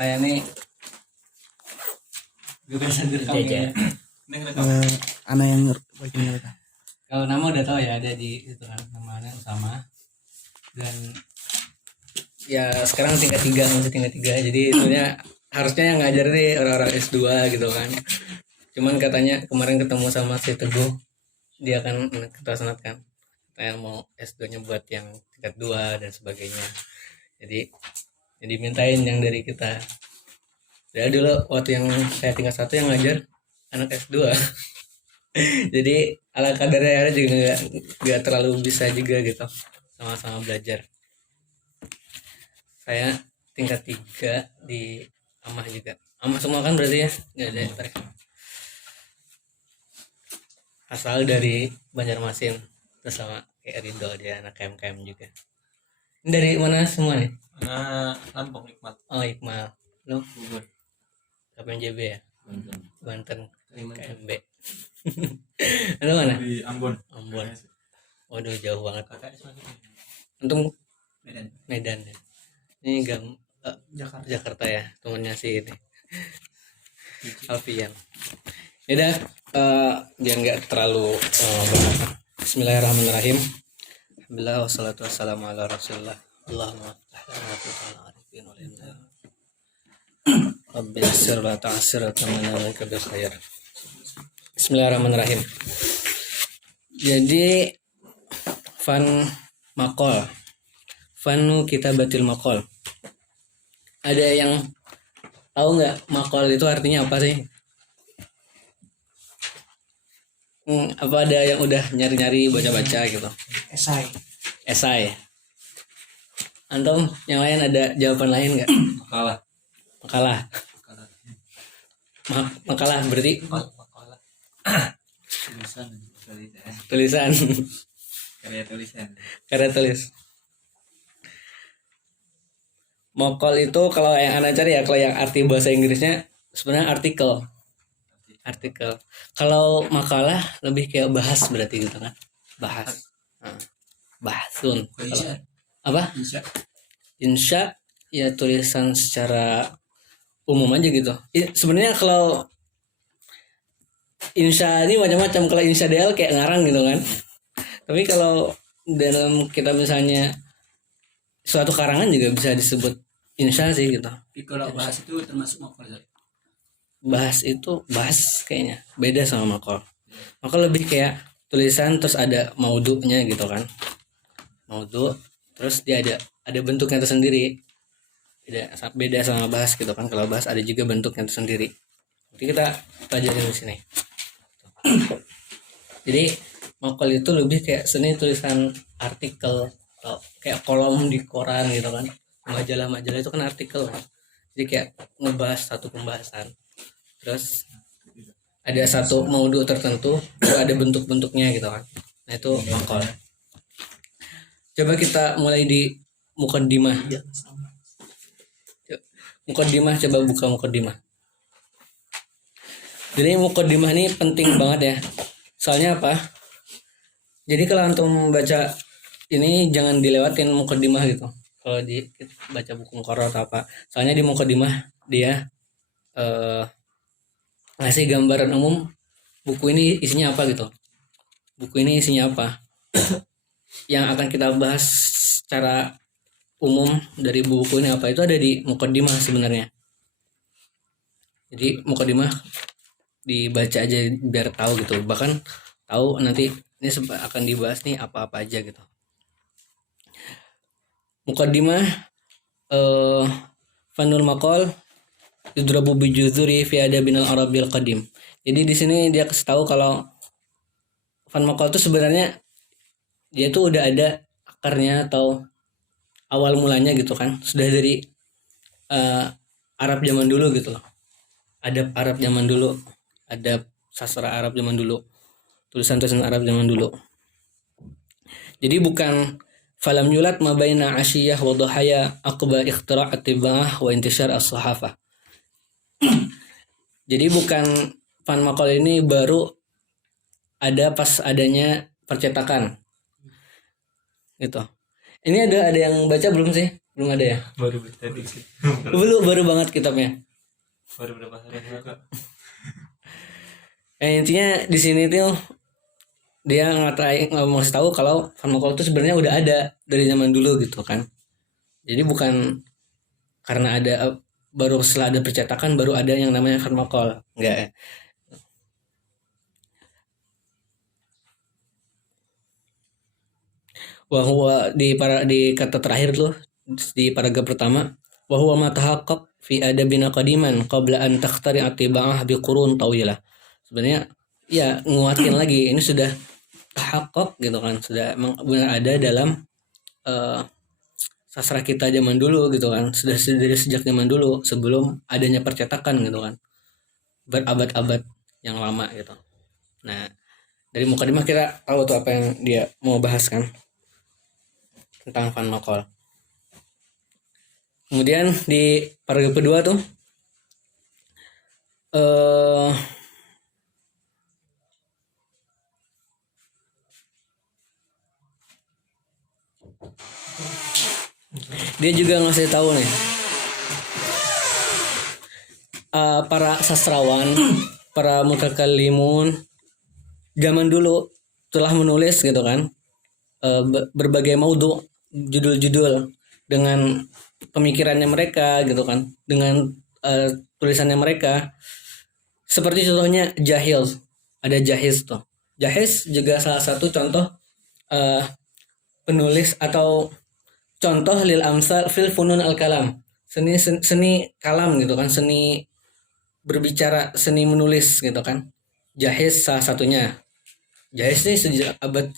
Saya nih kebiasaan direkam ya. Anak yang bagian mereka. Kalau nama udah tahu ya, ada di itu kan namanya Usama. Dan ya sekarang tingkat 3, masih tingkat 3. Jadi sebenarnya harusnya yang ngajar nih orang-orang S2 gitu kan. Cuman katanya kemarin ketemu sama si Teguh, dia kan ketua senat kan. Katanya mau S2-nya buat yang tingkat 2 dan sebagainya. Jadi mintain yang dari kita. Ya dulu waktu yang saya tingkat 1 yang ngajar anak S2. Jadi ala kadarnya juga nggak terlalu bisa juga gitu, sama-sama belajar. Saya tingkat 3 di Amah juga. Amah semua kan berarti ya, nggak ada yang tarik. Asal dari Banjarmasin, terus sama kayak Ridho, dia anak KMKM juga. Ini dari mana semua nih? Anak Lampung Iqmal. Oh Iqmal, lu Bogor. KPMJB ya? Banten. Kalimantan. KMB. Lu mana? Di Ambon. Ambon. Waduh jauh banget. Kakak semakin Untung Medan. Medan ya. Ini Jakarta. Jakarta ya, temennya si ini Alfian. Yaudah, dia nggak terlalu banyak. Bismillahirrahmanirrahim. Alhamdulillah wassalatu wassalamu ala rasulillah. Allahumma aftah lana arifin wal indah. Rabbi yassir la ta'sir tamana minka bil khair. Bismillahirrahmanirrahim. Jadi Fanu kitabatil maqal. Ada yang tahu nggak maqal itu artinya apa sih? Apa ada yang udah nyari-nyari baca-baca gitu? Esai. Antum yang lain ada jawaban lain nggak? Makalah. Makalah berarti tulisan. Karya tulis. Maqal itu kalau yang anda cari ya, kalau yang arti bahasa Inggrisnya sebenarnya artikel. Kalau makalah lebih kayak bahas berarti gitu kan? Bahas. Bahsun. Apa? Insya ya tulisan secara umum aja gitu. Sebenarnya kalau insya ini macam-macam. Kalau insya DL kayak ngarang gitu kan. Tapi kalau dalam kita misalnya suatu karangan juga bisa disebut insya sih gitu. Tapi kalau bahas itu termasuk maqal. Bahas kayaknya beda sama maqal. Maqal lebih kayak tulisan terus ada maudu'nya gitu kan. Maudu' terus dia ada bentuknya tersendiri. Beda sama bahas gitu kan. Kalau bahas ada juga bentuknya tersendiri. Nanti kita pelajari di sini. Jadi maqal itu lebih kayak seni tulisan artikel, kayak kolom di koran gitu kan. Majalah-majalah itu kan artikel kan. Jadi kayak ngebahas satu pembahasan. Terus ada satu maudu tertentu, ada bentuk-bentuknya gitu kan. Nah itu maqal. Coba kita mulai di muqaddimah. Muqaddimah, coba buka muqaddimah. Jadi muqaddimah ini penting banget ya. Soalnya apa? Jadi kalau antum baca ini jangan dilewatin muqaddimah gitu. Kalau baca buku muqarrar atau apa. Soalnya di muqaddimah dia ngasih gambaran umum buku ini isinya apa gitu. Buku ini isinya apa? Yang akan kita bahas secara umum dari buku ini apa, itu ada di muqaddimah sebenarnya. Jadi muqaddimah dibaca aja biar tahu gitu. Bahkan tahu nanti ini akan dibahas nih apa-apa aja gitu. Muqaddimah Fanul Maqal yudrabu bi juzuri fi adabinal arabil qadim. Jadi di sini dia kasih tahu kalau fan maqal itu sebenarnya dia tuh udah ada akarnya atau awal mulanya gitu kan. Sudah dari Arab zaman dulu gitu loh. Adab Arab zaman dulu, adab sastra Arab zaman dulu, tulisan-tulisan Arab zaman dulu. Jadi bukan falam yulat ma baina asyiyah wa dhahaya aqba ikhtira' at-tibah wa intishar as-sahafah. Jadi bukan fan maqal ini baru ada pas adanya percetakan gitu. Ini ada yang baca belum sih Belum ada ya? Baru beli tadi sih. Baru banget kitabnya. Baru berapa hari yang lalu. Intinya di sini tuh dia mau tahu kalau farmakol itu sebenarnya udah ada dari zaman dulu gitu kan. Jadi bukan karena ada baru setelah ada percetakan baru ada yang namanya farmakol, enggak ya. Wahwa di kata terakhir tuh di paragraf pertama, wahwa matahaqqaq fi adabina qadiman qabla an takhtari atiba'ah bi qurun tawilah. Sebenarnya ya nguatin lagi ini sudah tahaqqaq gitu kan, sudah benar ada dalam sastra kita zaman dulu gitu kan, sudah dari sejak zaman dulu sebelum adanya percetakan gitu kan, berabad-abad yang lama gitu. Nah dari mukadimah kita tahu tuh apa yang dia mau bahas kan tentang farmakol. Kemudian di paragraf kedua tuh dia juga ngasih tahu nih para sastrawan, para mutakallimun zaman dulu telah menulis gitu kan berbagai maudhu, judul-judul dengan pemikirannya mereka gitu kan, dengan tulisannya mereka. Seperti contohnya Jahiz, ada Jahiz tuh. Jahiz juga salah satu contoh penulis atau contoh lil amsal fil funun al kalam, seni kalam gitu kan, seni berbicara, seni menulis gitu kan. Jahiz salah satunya. Jahiz ini sejak abad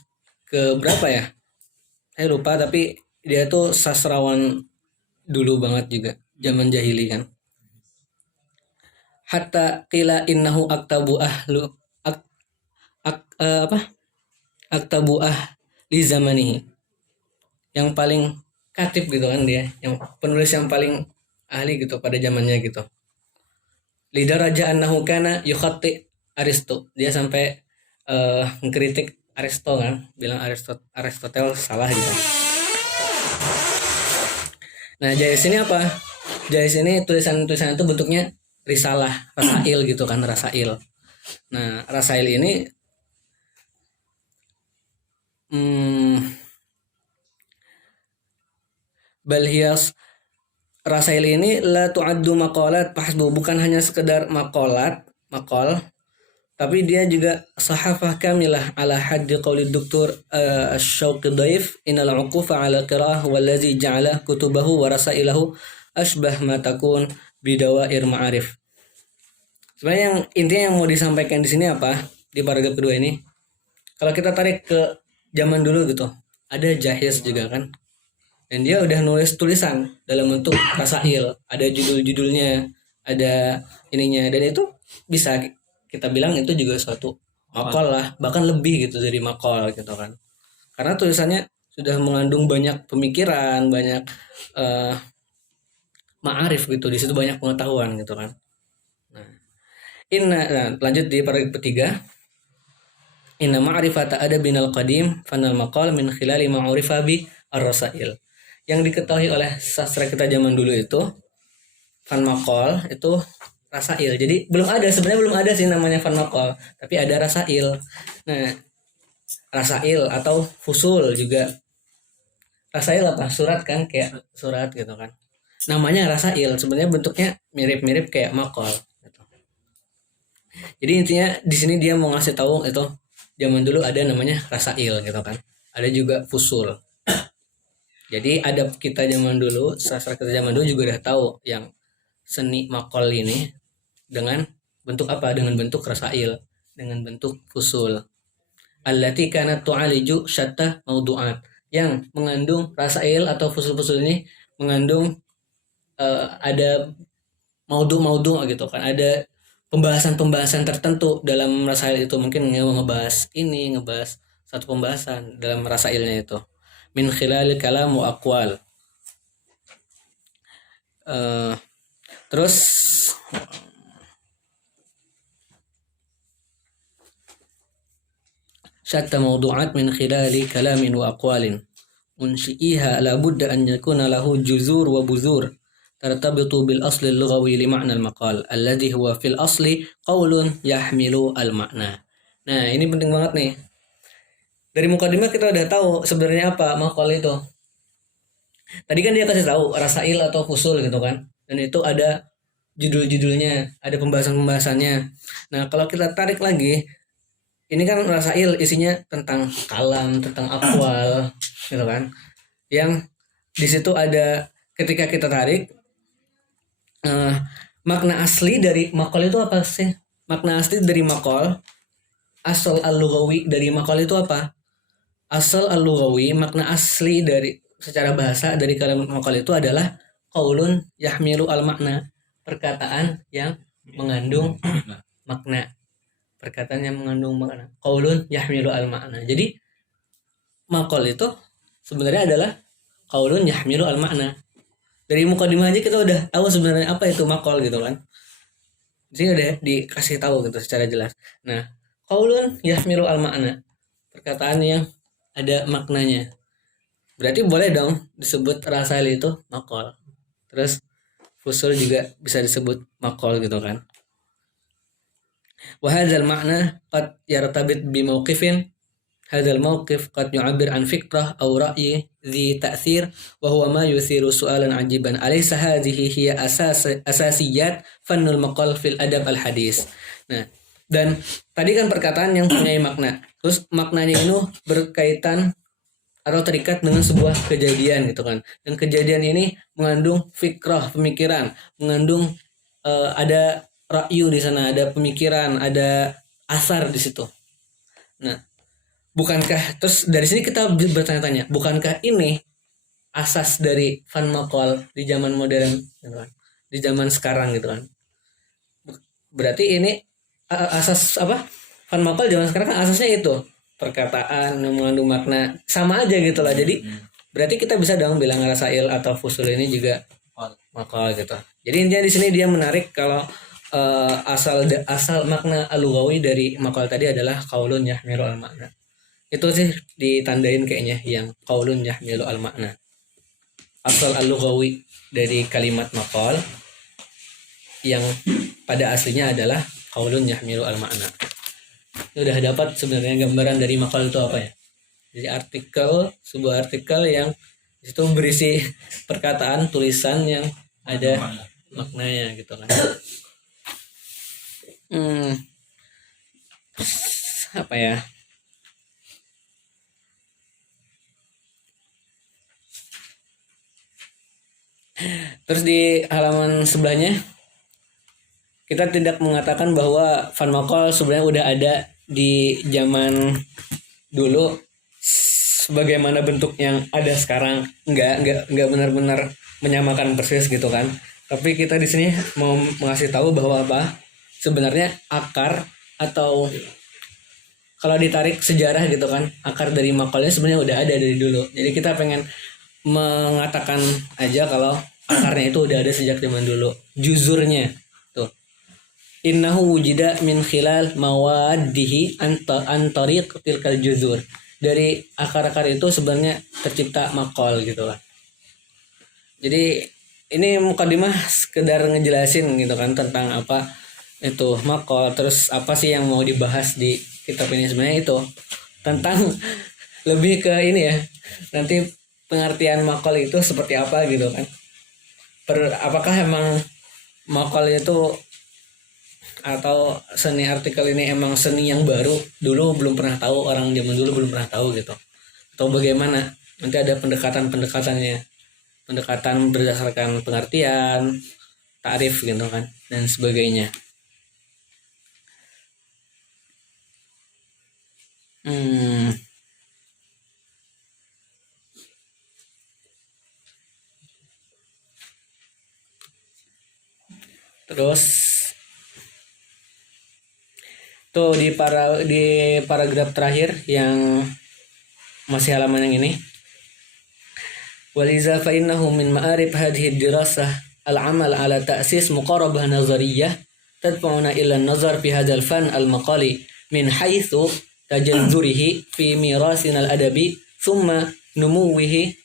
ke berapa ya? Saya lupa, tapi dia tuh sastrawan dulu banget juga, zaman jahili kan. Hatta qila innahu aktabu ahlu aktabu li zamanihi. Yang paling katib gitu kan dia, yang penulis yang paling ahli gitu pada zamannya gitu. Lidaraja annahu kana yukhatti Aristo. Dia sampai mengkritik Aristo kan, bilang Aristoteles salah gitu. Nah, Jais ini apa? Jais ini tulisan-tulisan itu bentuknya risalah, rasail gitu kan, rasail. Nah, rasail ini balhias rasail ini la tu'addu maqalat fahsbu, bukan hanya sekedar makol, tapi dia juga sahafah kamilah ala haddi qawli Dr. Asy-Syauqi Dhaif innal 'uqufa ala qiraah wallazi ja'ala kutubahu wa rasailahu asbah ma takun bidawair ma'arif. Sebenarnya yang intinya yang mau disampaikan di sini apa? Di paragraf kedua ini. Kalau kita tarik ke zaman dulu gitu, ada Jahiz juga kan. Dan dia udah nulis tulisan dalam bentuk rasail, ada judul-judulnya, ada ininya, dan itu bisa kita bilang itu juga suatu makol lah, bahkan lebih gitu dari makol gitu kan, karena tulisannya sudah mengandung banyak pemikiran, banyak ma'arif gitu, di situ banyak pengetahuan gitu kan. Nah, lanjut di paragraf ketiga, inna ma'rifata adabinal qadim fanal maqal min khilali ma'urifa bi ar-rasail. Yang diketahui oleh sastra kita zaman dulu itu fan maqal itu rasail. Jadi sebenarnya belum ada sih namanya fan maqal, tapi ada rasail. Nah, rasail atau fusul juga. Rasail apa? Surat kan, kayak surat gitu kan. Namanya rasail, sebenarnya bentuknya mirip-mirip kayak maqal gitu. Jadi intinya di sini dia mau ngasih tahu itu zaman dulu ada namanya rasail gitu kan. Ada juga fusul. Jadi adab kita zaman dulu, sastra kita zaman dulu juga udah tahu yang seni maqal ini dengan bentuk apa? Dengan bentuk rasail, dengan bentuk fusul. Allati kanat tu'aliju syatta maudu'at, yang mengandung rasail atau fusul-fusul ini mengandung ada maudu' gitu kan, ada pembahasan-pembahasan tertentu dalam rasail itu, mungkin ngebahas satu pembahasan dalam rasailnya itu, min khilal kalam wa aqwal. Terus syatta mawdu'at min khilali kalamin wa aqwalin munsyi'iha la budda an yakuna lahu juzur wa buzur tartabitu bil asli al-lughawi li ma'na al-maqal alladhi huwa fil asli qaulun yahmilu al-ma'na. Nah, ini penting banget nih. Dari mukadimah kita udah tahu sebenarnya apa maqal itu. Tadi kan dia kasih tahu rasail atau fusul gitu kan. Dan itu ada judul-judulnya, ada pembahasan-pembahasannya. Nah, kalau kita tarik lagi, ini kan rasail isinya tentang kalam, tentang aqwal gitu kan. Yang di situ ada ketika kita tarik makna asli dari maqal itu apa sih? Makna asli dari maqal, asal al-lughawi dari maqal itu apa? Asal al-lughawi, makna asli dari secara bahasa dari kalimat maqal itu adalah qaulun yahmilu al-makna, perkataan yang mengandung makna. Perkataan yang mengandung makna. Qaulun yahmilu al-makna. Jadi maqal itu sebenarnya adalah qaulun yahmilu al-makna. Dari mukadimah aja kita udah tahu sebenarnya apa itu maqal gitu kan. Di sini udah dikasih tahu gitu secara jelas. Nah, qaulun yahmilu al-makna, perkataan yang ada maknanya. Berarti boleh dong disebut rasail itu maqal. Terus fusul juga bisa disebut maqal gitu kan. Wa hadzal ma'na qad yartabit bi mawqifin. Hadzal mawqif qad yu'abbir an fikrah aw ra'yi dhi ta'thir wa huwa ma yuthiru su'alan 'ajiban. Alaysa hadhihi hiya asasiyat fannul maqal fil adab al hadis. Nah, dan tadi kan perkataan yang punya makna. Terus maknanya itu berkaitan atau terikat dengan sebuah kejadian gitu kan. Dan kejadian ini mengandung fikrah, pemikiran, mengandung ada ra'yu di sana, ada pemikiran, ada asar di situ. Nah, bukankah terus dari sini kita bertanya-tanya, bukankah ini asas dari fan maqal di zaman modern gitu kan? Di zaman sekarang gitu kan. Berarti ini asas apa? Fan maqal zaman sekarang kan asasnya itu perkataan yang mengandung makna, sama aja gitu lah. Jadi berarti kita bisa dong bilang rasail atau fusul ini juga maqal gitu. Jadi intinya di sini dia menarik kalau asal makna al-lughawi dari maqal tadi adalah qaulun yahmilu al-makna. Itu sih ditandain kayaknya yang qaulun yahmilu al-makna. Asal al-lughawi dari kalimat maqal yang pada aslinya adalah qaulun yahmilu al-makna. Udah dapat sebenarnya gambaran dari maqal itu apa ya? Jadi sebuah artikel yang itu berisi perkataan, tulisan yang ada maknanya gitu kan. Apa ya? Terus di halaman sebelahnya kita tidak mengatakan bahwa fan maqal sebenarnya udah ada di zaman dulu sebagaimana bentuk yang ada sekarang. Enggak benar-benar menyamakan persis gitu kan. Tapi kita di sini mau mengasih tahu bahwa apa? Sebenarnya akar atau kalau ditarik sejarah gitu kan, akar dari maqalnya sebenarnya udah ada dari dulu. Jadi kita pengen mengatakan aja kalau akarnya itu udah ada sejak zaman dulu. Juzurnya tuh. Innahu wujida min khilal mawaddihi an tariq tilkal juzur. Dari akar-akar itu sebenarnya tercipta maqal gitu kan. Jadi ini mukadimah sekedar ngejelasin gitu kan tentang apa itu maqal, terus apa sih yang mau dibahas di kitab ini sebenarnya itu tentang lebih ke ini ya. Nanti pengertian maqal itu seperti apa gitu kan. Apakah emang maqal itu atau seni artikel ini emang seni yang baru, dulu belum pernah tahu, orang zaman dulu belum pernah tahu gitu, atau bagaimana? Nanti ada pendekatannya, pendekatan berdasarkan pengertian, tarif gitu kan, dan sebagainya. Terus tuh di paragraf terakhir yang masih halaman yang ini, waliza fa innahu min ma'arif hadhihi dirasah al-amal ala ta'sis muqarabah nazariyah tadfa'una ila an-nazar fi hadzal fan al-maqali min haitsu tajazzurihi fi mirasin al-adabi thumma numuwihi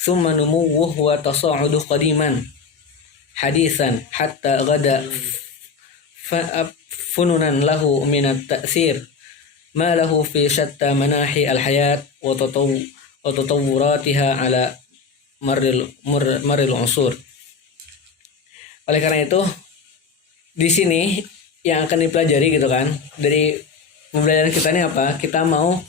thumma numuwuh wa tasa'udu qadiman hadisan hatta ghada fununan lahu min at-ta'thir ma lahu fi shatta manahi al-hayat wa tatawwuratiha ala marril usur. Oleh karena itu di sini yang akan dipelajari gitu kan, dari pembelajaran kita ini apa? Kita mau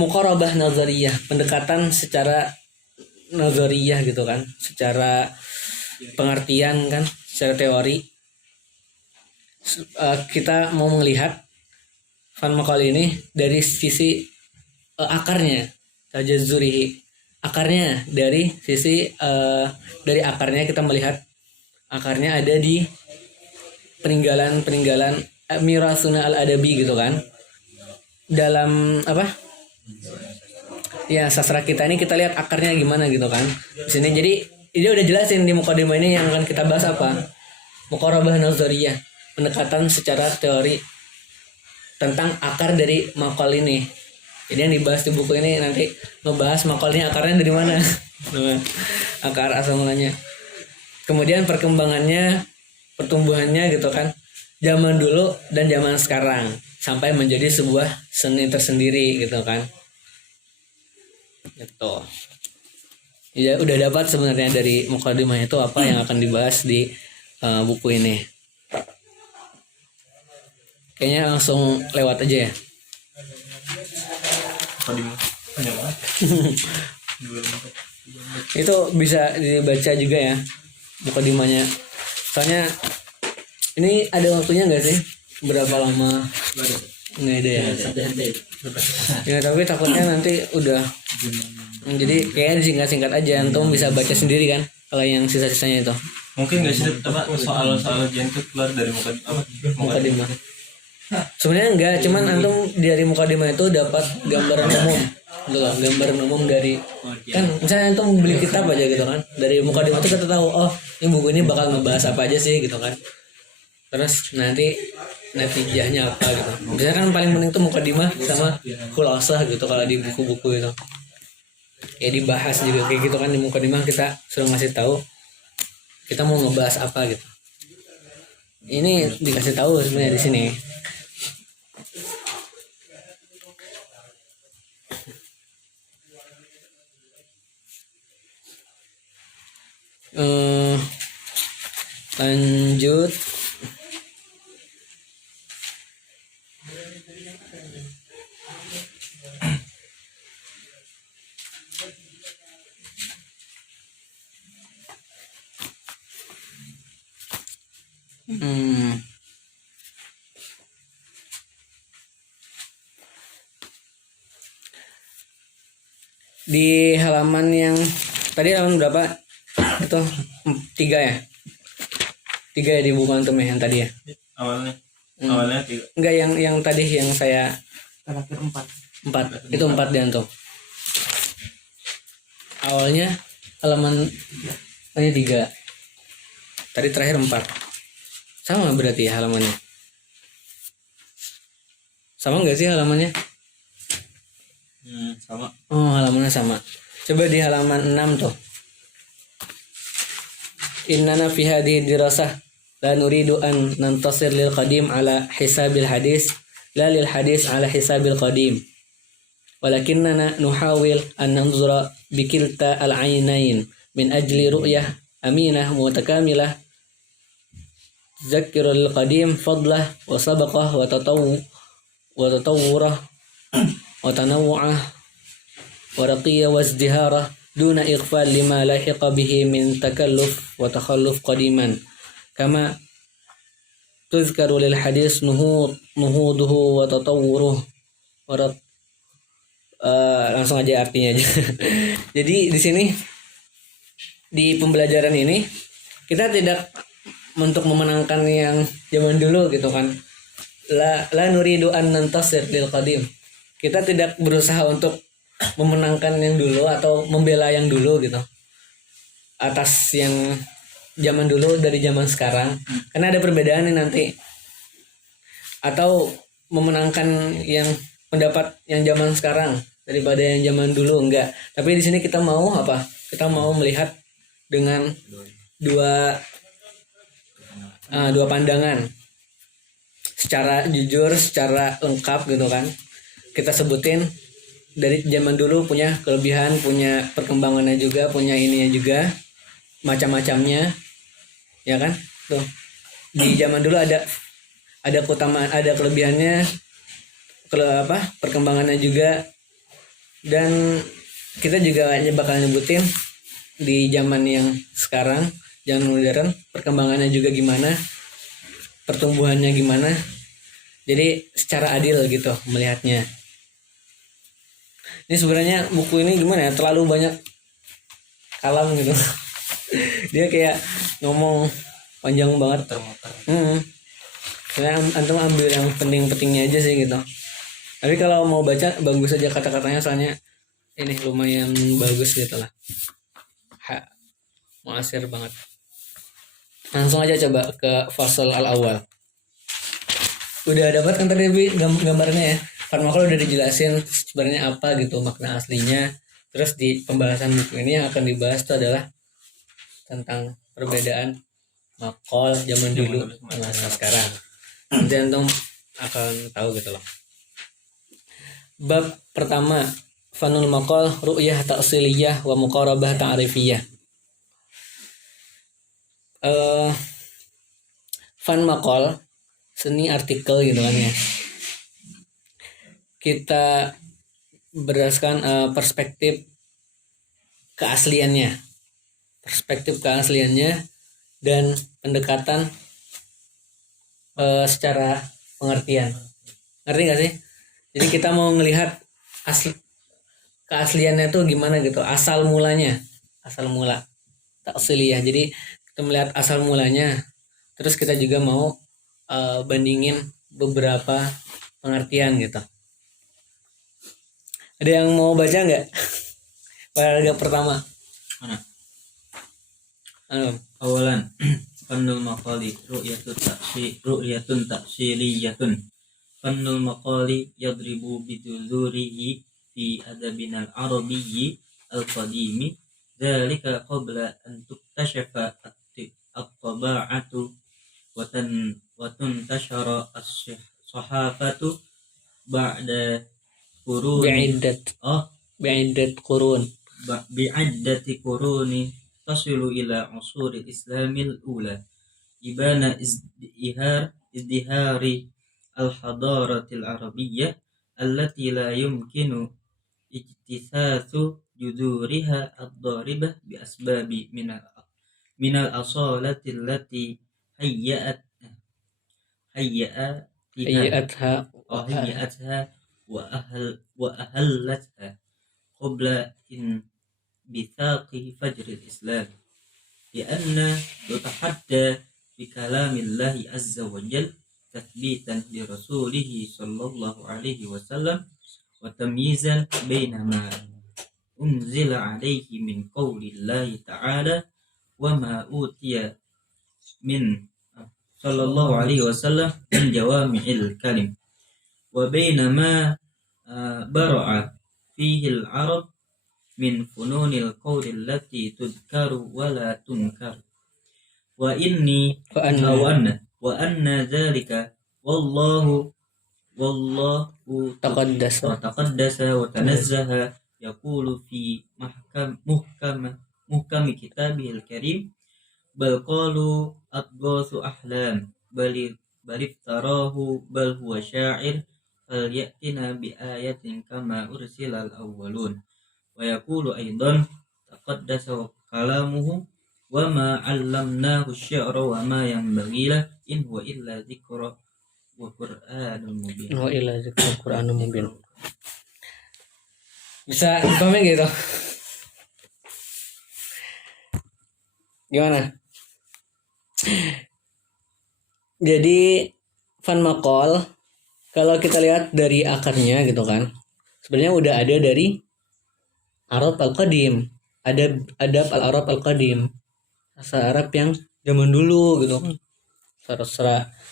muqarabah nazariyah, pendekatan secara nazariyah gitu kan, secara pengertian kan, secara teori. Kita mau melihat fan maqal ini dari sisi akarnya, tajazzurihi, akarnya dari sisi dari akarnya kita melihat akarnya ada di peninggalan mirasuna al-adabi gitu kan. Dalam apa? Ya, sastra kita ini kita lihat akarnya gimana gitu kan. Di sini jadi dia udah jelasin di mukadimah ini yang akan kita bahas apa? Muqarabah nazariyah, pendekatan secara teori tentang akar dari maqal ini. Jadi yang dibahas di buku ini nanti ngebahas maqalnya akarnya dari mana. Akar asal mulanya. Kemudian perkembangannya, pertumbuhannya gitu kan. Zaman dulu dan zaman sekarang sampai menjadi sebuah seni tersendiri gitu kan. Gitu. Ya udah dapat sebenarnya dari mukadimah itu apa yang akan dibahas di buku ini. Kayaknya langsung lewat aja ya. Itu bisa dibaca juga ya mukadimahnya. Soalnya ini ada waktunya nggak sih? Berapa lama? Nggak ada ya. Ya tapi takutnya nanti udah. Jadi kayaknya singkat-singkat aja. Antum bisa baca sendiri kan? Kalau yang sisa-sisanya itu. Mungkin nggak sih apa soal-soal yang itu keluar dari mukadimah. Sebenarnya enggak, cuman antum dari mukadimah itu dapat gambaran umum. Gitu loh, gambaran umum dari kan misalnya antum beli kitab aja gitu kan. Dari mukadimah itu kita tahu, oh, ini buku ini bakal ngebahas apa aja sih gitu kan. Terus nanti natijahnya apa gitu. Biasanya kan paling penting tuh mukadimah sama khulasah gitu kalau di buku-buku itu. Ya dibahas juga kayak gitu kan di mukadimah kita suruh ngasih tahu kita mau ngebahas apa gitu. Ini dikasih tahu sebenarnya di sini. Lanjut. Di halaman yang tadi halaman berapa? Itu 3 ya? 3 ya di buku antum ya yang tadi ya? Awalnya 3. Enggak, yang tadi yang saya Terakhir 4. Itu 4 di antum. Awalnya halaman 3. Tadi terakhir 4. Sama berarti ya halamannya? Sama enggak sih halamannya? Sama. Oh, halamannya sama. Coba di halaman 6 tuh. Innana fi hadhihi dirasah la nuridu an nantasir lil qadim ala hisabil hadis la lil hadis ala hisabil qadim. Walakinnana nuhawil an nanzura bikilta al ainain min ajli ru'yah aminah mutakamilah zakkiru lil qadim fadlah wa sabaqah wa tatawwurah wa tanawwu'ah wa raqiyah wa izdiharah duna ighfal lima lahiqa bihi min takalluf wa takhalluf qadiman kama tuzkaru lil hadis nuhuduhu wa tatawwuruh langsung aja artinya aja. Jadi di sini di pembelajaran ini kita tidak untuk memenangkan yang zaman dulu gitu kan. La nuridu an nantasir lil qadim. Kita tidak berusaha untuk memenangkan yang dulu atau membela yang dulu gitu atas yang zaman dulu dari zaman sekarang, karena ada perbedaan nih nanti, atau memenangkan yang pendapat yang zaman sekarang daripada yang zaman dulu, enggak. Tapi di sini kita mau apa? Kita mau melihat dengan dua pandangan secara jujur, secara lengkap gitu kan. Kita sebutin dari zaman dulu punya kelebihan, punya perkembangannya juga, punya ininya juga, macam-macamnya, ya kan? Tuh di zaman dulu ada keutamaan, ada kelebihannya, perkembangannya juga, dan kita juga bakal nyebutin di zaman yang sekarang, zaman modern, perkembangannya juga gimana, pertumbuhannya gimana. Jadi secara adil gitu melihatnya. Ini sebenarnya buku ini gimana ya, terlalu banyak kalam gitu. Dia kayak ngomong panjang banget. Saya antum ambil yang penting-pentingnya aja sih gitu. Tapi kalau mau baca bagus aja kata-katanya, soalnya ini lumayan bagus gitu lah. Muasir banget. Langsung aja coba ke fasal al-awwal. Udah dapat kan tadi gambarnya ya. Farmakol udah dijelasin sebenarnya apa gitu makna aslinya. Terus di pembahasan buku ini yang akan dibahas itu adalah tentang perbedaan makol zaman dulu sama sekarang. Nanti antum akan tahu gitu loh. Bab pertama, fanul makol ru'yah ta'siliyah wa muqarabah ta'rifiyah. Fan makol, seni artikel gitu kan ya. Kita berdasarkan perspektif keasliannya dan pendekatan secara pengertian. Ngerti gak sih? Jadi kita mau ngelihat keasliannya tuh gimana gitu, asal mula taksiliyah. Jadi kita melihat asal mulanya, terus kita juga mau bandingin beberapa pengertian gitu. Ada yang mau baca nggak? Paragraf pertama. Awalan, fannul maqali ru'yatun ta'siliyatun. Fannul maqali yadribu biduzurihi fi adabinal arabiyyi al-qadimi. Dzalika qabla an tuktashafa at-taba'atu wa tuntashara as-sahafatu ba'da bi'iddati quruni tasilu ila usuril islamil ula ibana izdihari al-hadaratil arabiyyah allati la yumkinu ijtithathu juduriha ad-daribah bi asbabi minal asalati allati hayya'atha وأهلتها قبل انبثاق فجر الإسلام لأن تتحدى بكلام الله عز وجل تثبيتا لرسوله صلى الله عليه وسلم وتمييزا بين ما أنزل عليه من قول الله تعالى وما أوتي من صلى الله عليه وسلم من جوامع الكلم وبينما برع فيه العرب من فنون القول التي تذكر ولا تنكر وأن ذلك والله تقدس وتنزه يقول في محكم كتابه الكريم بل قالوا أضغاث أحلام بل افتراه بل هو شاعر فليأتنا بآية كما أرسل الأولون ويقول أيضا تقدس كلامه وما علمناه الشعر وما ينبغي له إن هو إلا ذكر وقرآن مبين. Bisa dipahami gitu? Gimana? Jadi fan maqal, kalau kita lihat dari akarnya gitu kan, sebenarnya udah ada dari Arab al-Qadim, adab al-Arab al-Qadim, bahasa Arab yang zaman dulu gitu kan,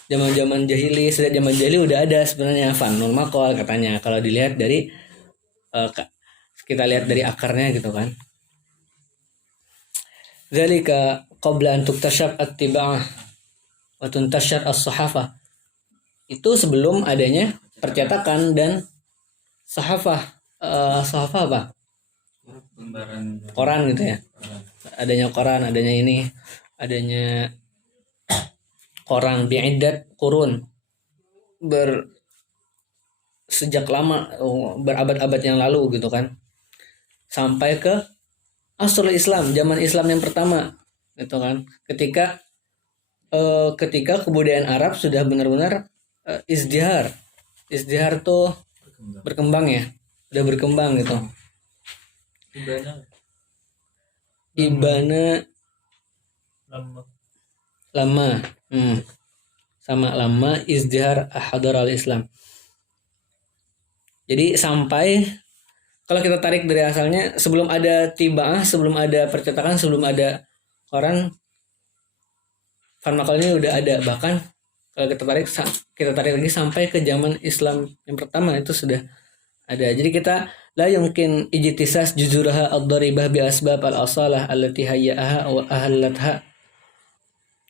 zaman jahili, sejak zaman jahili udah ada sebenarnya fanul maqal katanya. Kalau dilihat dari kita lihat dari akarnya gitu kan. Dzalika qabla an tuktashaf at-tiba'ah wa tuntashar as-sahafah. Itu sebelum adanya percetakan dan sahafah. Sahafah apa? Koran gitu ya. Adanya koran, adanya ini, adanya koran bi'iddat qurun, sejak lama, berabad-abad yang lalu gitu kan, sampai ke asrul Islam, zaman Islam yang pertama gitu kan, ketika kebudayaan Arab sudah benar-benar izdihar tuh berkembang ya, udah berkembang gitu. Ibana lama sama lama izdihar hadar al-Islam. Jadi sampai, kalau kita tarik dari asalnya, sebelum ada tibaah, sebelum ada percetakan, sebelum ada koran, farmakol ini udah ada. Bahkan kalau kita tarik lagi sampai ke zaman Islam yang pertama itu sudah ada. Jadi kita la yumkin ijtisas juzuraha ad-daribah bi asbab al-asalah allati hayya'aha wa ahallatha.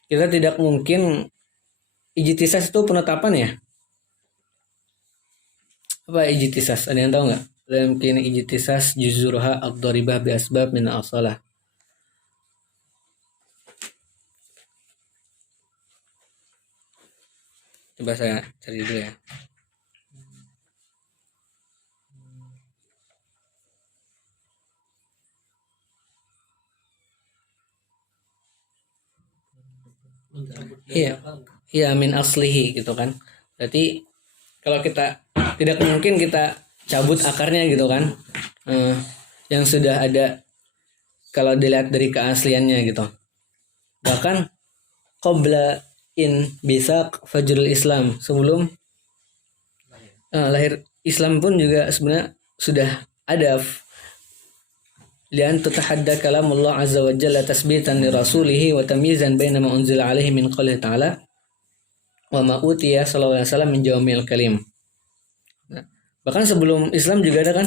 Kita tidak mungkin ijtisas itu penetapan ya. Apa ijtisas? Ada yang tahu nggak? La yumkin ijtisas juzuraha ad-daribah bi asbab min al-asalah. Coba saya cari dulu ya. Iya min aslihi gitu kan. Berarti kalau kita tidak mungkin kita cabut akarnya gitu kan, yang sudah ada kalau dilihat dari keasliannya gitu. Bahkan qabla in bisa fajrul Islam, sebelum lahir Islam pun juga sebenarnya sudah ada. Lian tutahadda kalamullah azza wa jalla tasbitan li rasulihi wa tamyizan baina ma unzila alaihi min qawlihi ta'ala wa ma utiya sallallahu alaihi wasallam min jawami'il kalim. Bahkan sebelum Islam juga ada kan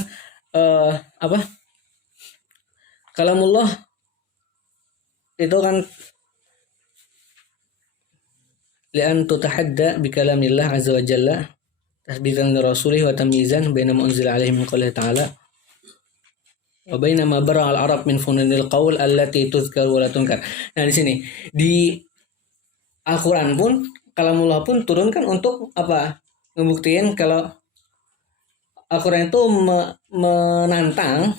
kalamullah itu kan lian tutahadda bi kalamillah azza wa jalla tasbitan li rasulihi wa tamyizan baina ma unzila alaihi min qawlihi ta'ala wa baina ma bara al-arab min fununil qaul allati tuzkar wa la tunkar. Nah, di sini di Al-Qur'an pun kalamullah pun turun kan untuk apa? Ngebuktiin kalau Al-Qur'an itu menantang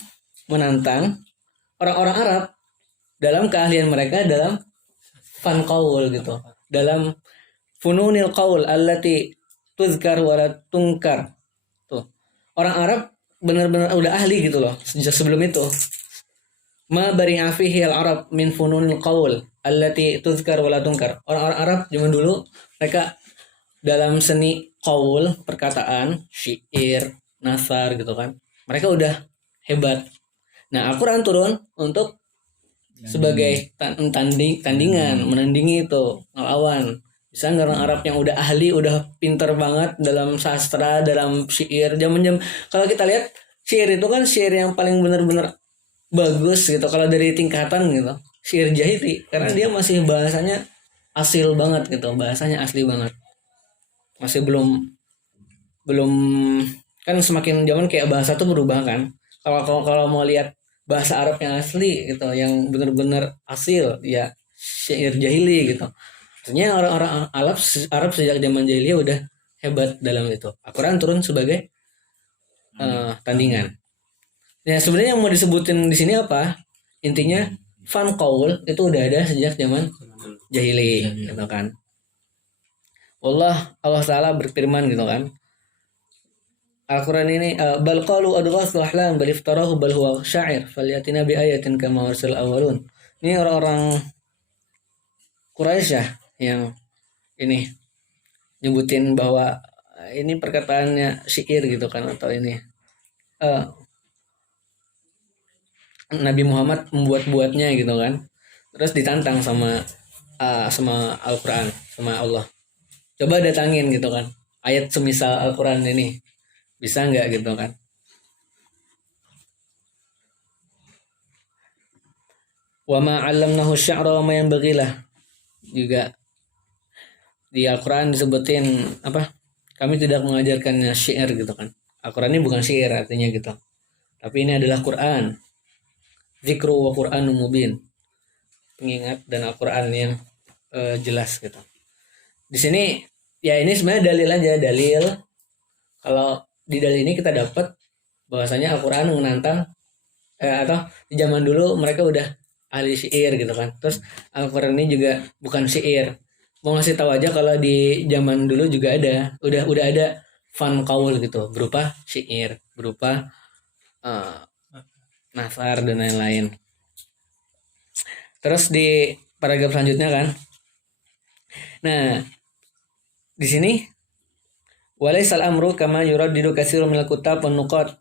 orang-orang Arab dalam keahlian mereka dalam fan qaul gitu. Dalam fununil qaul allati tuzkar wa la tunkar. Tuh. Orang Arab benar-benar udah ahli gitu loh sejak sebelum itu. Ma bari'a fihi al-arab min fununil qaul allati tuzkar wa la tunkar. Orang-orang Arab zaman dulu mereka dalam seni qaul, perkataan, syair, nasar gitu kan. Mereka udah hebat. Nah, Al-Qur'an turun untuk sebagai tandingan, menandingi itu, ngelawan. Misalnya orang Arab yang udah ahli, udah pinter banget dalam sastra, dalam syair. Kalau kita lihat syair itu kan syair yang paling benar-benar bagus gitu. Kalau dari tingkatan gitu, syair jahili, karena dia masih bahasanya asil banget gitu, bahasanya asli banget. Masih belum kan semakin zaman kayak bahasa tuh berubah kan. Kalau mau lihat bahasa Arab yang asli gitu, yang benar-benar asil, ya syair jahili gitu. Artinya orang-orang Arab sejak zaman jahiliyah udah hebat dalam itu. Al-Qur'an turun sebagai tandingan. Ya sebenarnya yang mau disebutin di sini apa? Intinya fan qaul itu udah ada sejak zaman jahili gitu kan. Allah Ta'ala berfirman gitu kan. Al-Qur'an ini bal qalu adghasu ahlam bal iftarahu bal huwa syair falyatina bi ayatin kama arsal awwalun. Ini orang-orang Quraisy ya yang ini nyebutin bahwa ini perkataannya syair gitu kan, atau ini Nabi Muhammad membuat-buatnya gitu kan, terus ditantang sama Al-Qur'an, sama Allah, coba datangin gitu kan ayat semisal Al-Qur'an ini, bisa nggak gitu kan. Wa ma 'allamnahu syi'ra wa ma yanbaghi lah. Juga di Al-Qur'an disebutin apa? Kami tidak mengajarkannya syair gitu kan. Al-Qur'an ini bukan syair artinya gitu. Tapi ini adalah Quran. Zikru wa Qur'anun mubin. Pengingat dan Al-Qur'an yang jelas gitu. Di sini ya ini sebenarnya dalil aja, dalil. Kalau di dalil ini kita dapat bahwasanya Al-Qur'an menantang atau di zaman dulu mereka udah ahli syair gitu kan. Terus Al-Qur'an ini juga bukan syair. Mau ngasih tahu aja kalau di zaman dulu juga udah ada fan qaul gitu, berupa syair, berupa nasar dan lain-lain. Terus di paragraf selanjutnya kan. Nah, di sini walaisal amru kama yuraddidu katsirun minal kutab wan nuqat.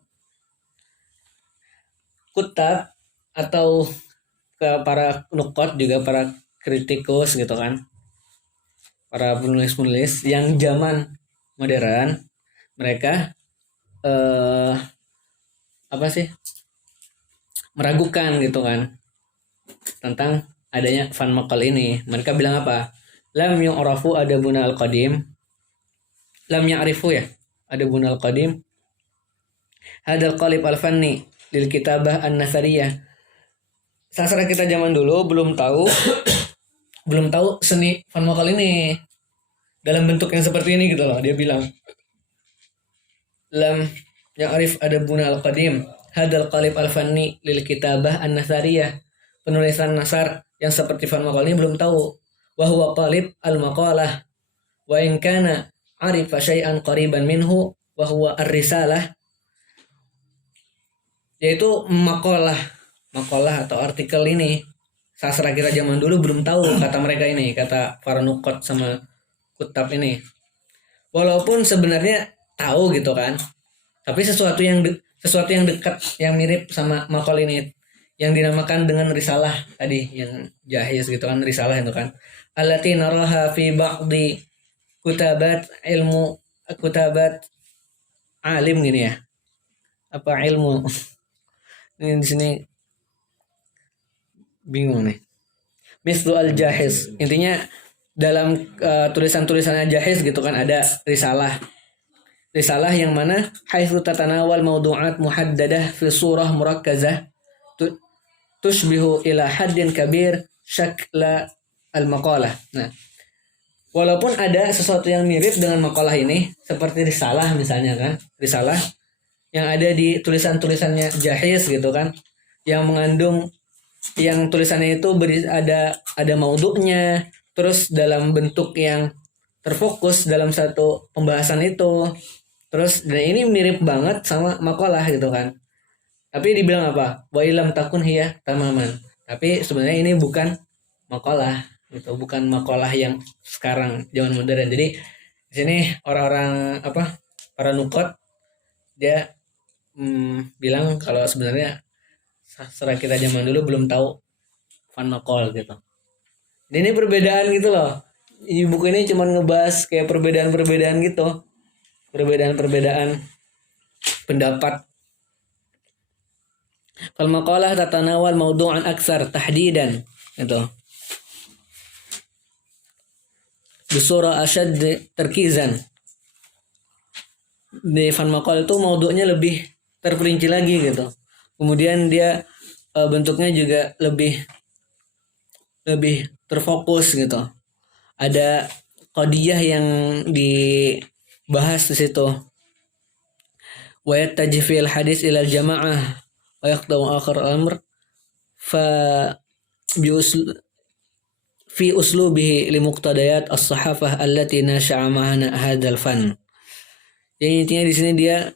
Kutab atau ke para nuqat juga para kritikus gitu kan. Para penulis-penulis yang zaman modern mereka meragukan gitu kan tentang adanya fan maqal ini. Mereka bilang apa? Lam yu'rafu adabuna al-qadim. Lam ya'rifu ya adabuna al-qadim. Hadal qalib al-fanni lil kitabah an-nasariyah. Sastra kita zaman dulu belum tahu seni fan maqal ini dalam bentuk yang seperti ini gitu loh. Dia bilang lam ya'rif adabuna al-qadim. Hadal qalib al-fanni lil kitabah an-nasariyah. Penulisan nasar yang seperti fan maqal ini belum tahu. Wa huwa qalib al-maqalah. Wa in kana 'arifa syai'an qariban minhu wa huwa ar-risalah. Yaitu maqalah atau artikel ini. Sastra kita zaman dulu belum tahu kata mereka ini, kata para nukot sama kutab ini. Walaupun sebenarnya tahu gitu kan. Tapi sesuatu yang dekat, yang mirip sama maqal ini yang dinamakan dengan risalah tadi, yang jahiz gitu kan, risalah itu kan. Allati naraha fi ba'di kutabat alim gini ya. Apa ilmu? Ini di sini bingung nih. Mislu al-jahiz. Intinya dalam tulisan-tulisannya jahiz gitu kan ada risalah. Risalah yang mana haitsu tatanawal mawdu'at muhaddadah fi surah murakkazah tushbihu ila haddin kabir syakla al-maqalah. Nah, walaupun ada sesuatu yang mirip dengan maqalah ini seperti risalah misalnya kan, risalah yang ada di tulisan-tulisannya jahiz gitu kan, yang mengandung yang tulisannya itu ada maudhu'nya, terus dalam bentuk yang terfokus dalam satu pembahasan itu. Terus dan ini mirip banget sama maqalah gitu kan. Tapi dibilang apa? Wa ilam takun hiya tamaman. Tapi sebenarnya ini bukan maqalah gitu, bukan maqalah yang sekarang zaman modern. Jadi di sini orang-orang para nukot dia bilang kalau sebenarnya sastra kita zaman dulu belum tahu fan maqal gitu. Dan ini perbedaan gitu loh. Di buku ini cuma ngebahas kayak perbedaan-perbedaan gitu. Perbedaan-perbedaan pendapat. Fal maqalah tatanawal mawdu'an aksar tahdidan gitu. Bisura asyad terkizan. Di fan maqal itu mawdu'nya lebih terperinci lagi gitu. Kemudian dia bentuknya juga lebih terfokus gitu. Ada qadiyah yang dibahas di situ. Wa yatajfil hadis ila jamaah wa yaqta'u akhir al-amr fa fi uslubihi li muqtadayat as-sahafah allati nasha'a ma'ana hadzal fan. Jadi intinya di sini dia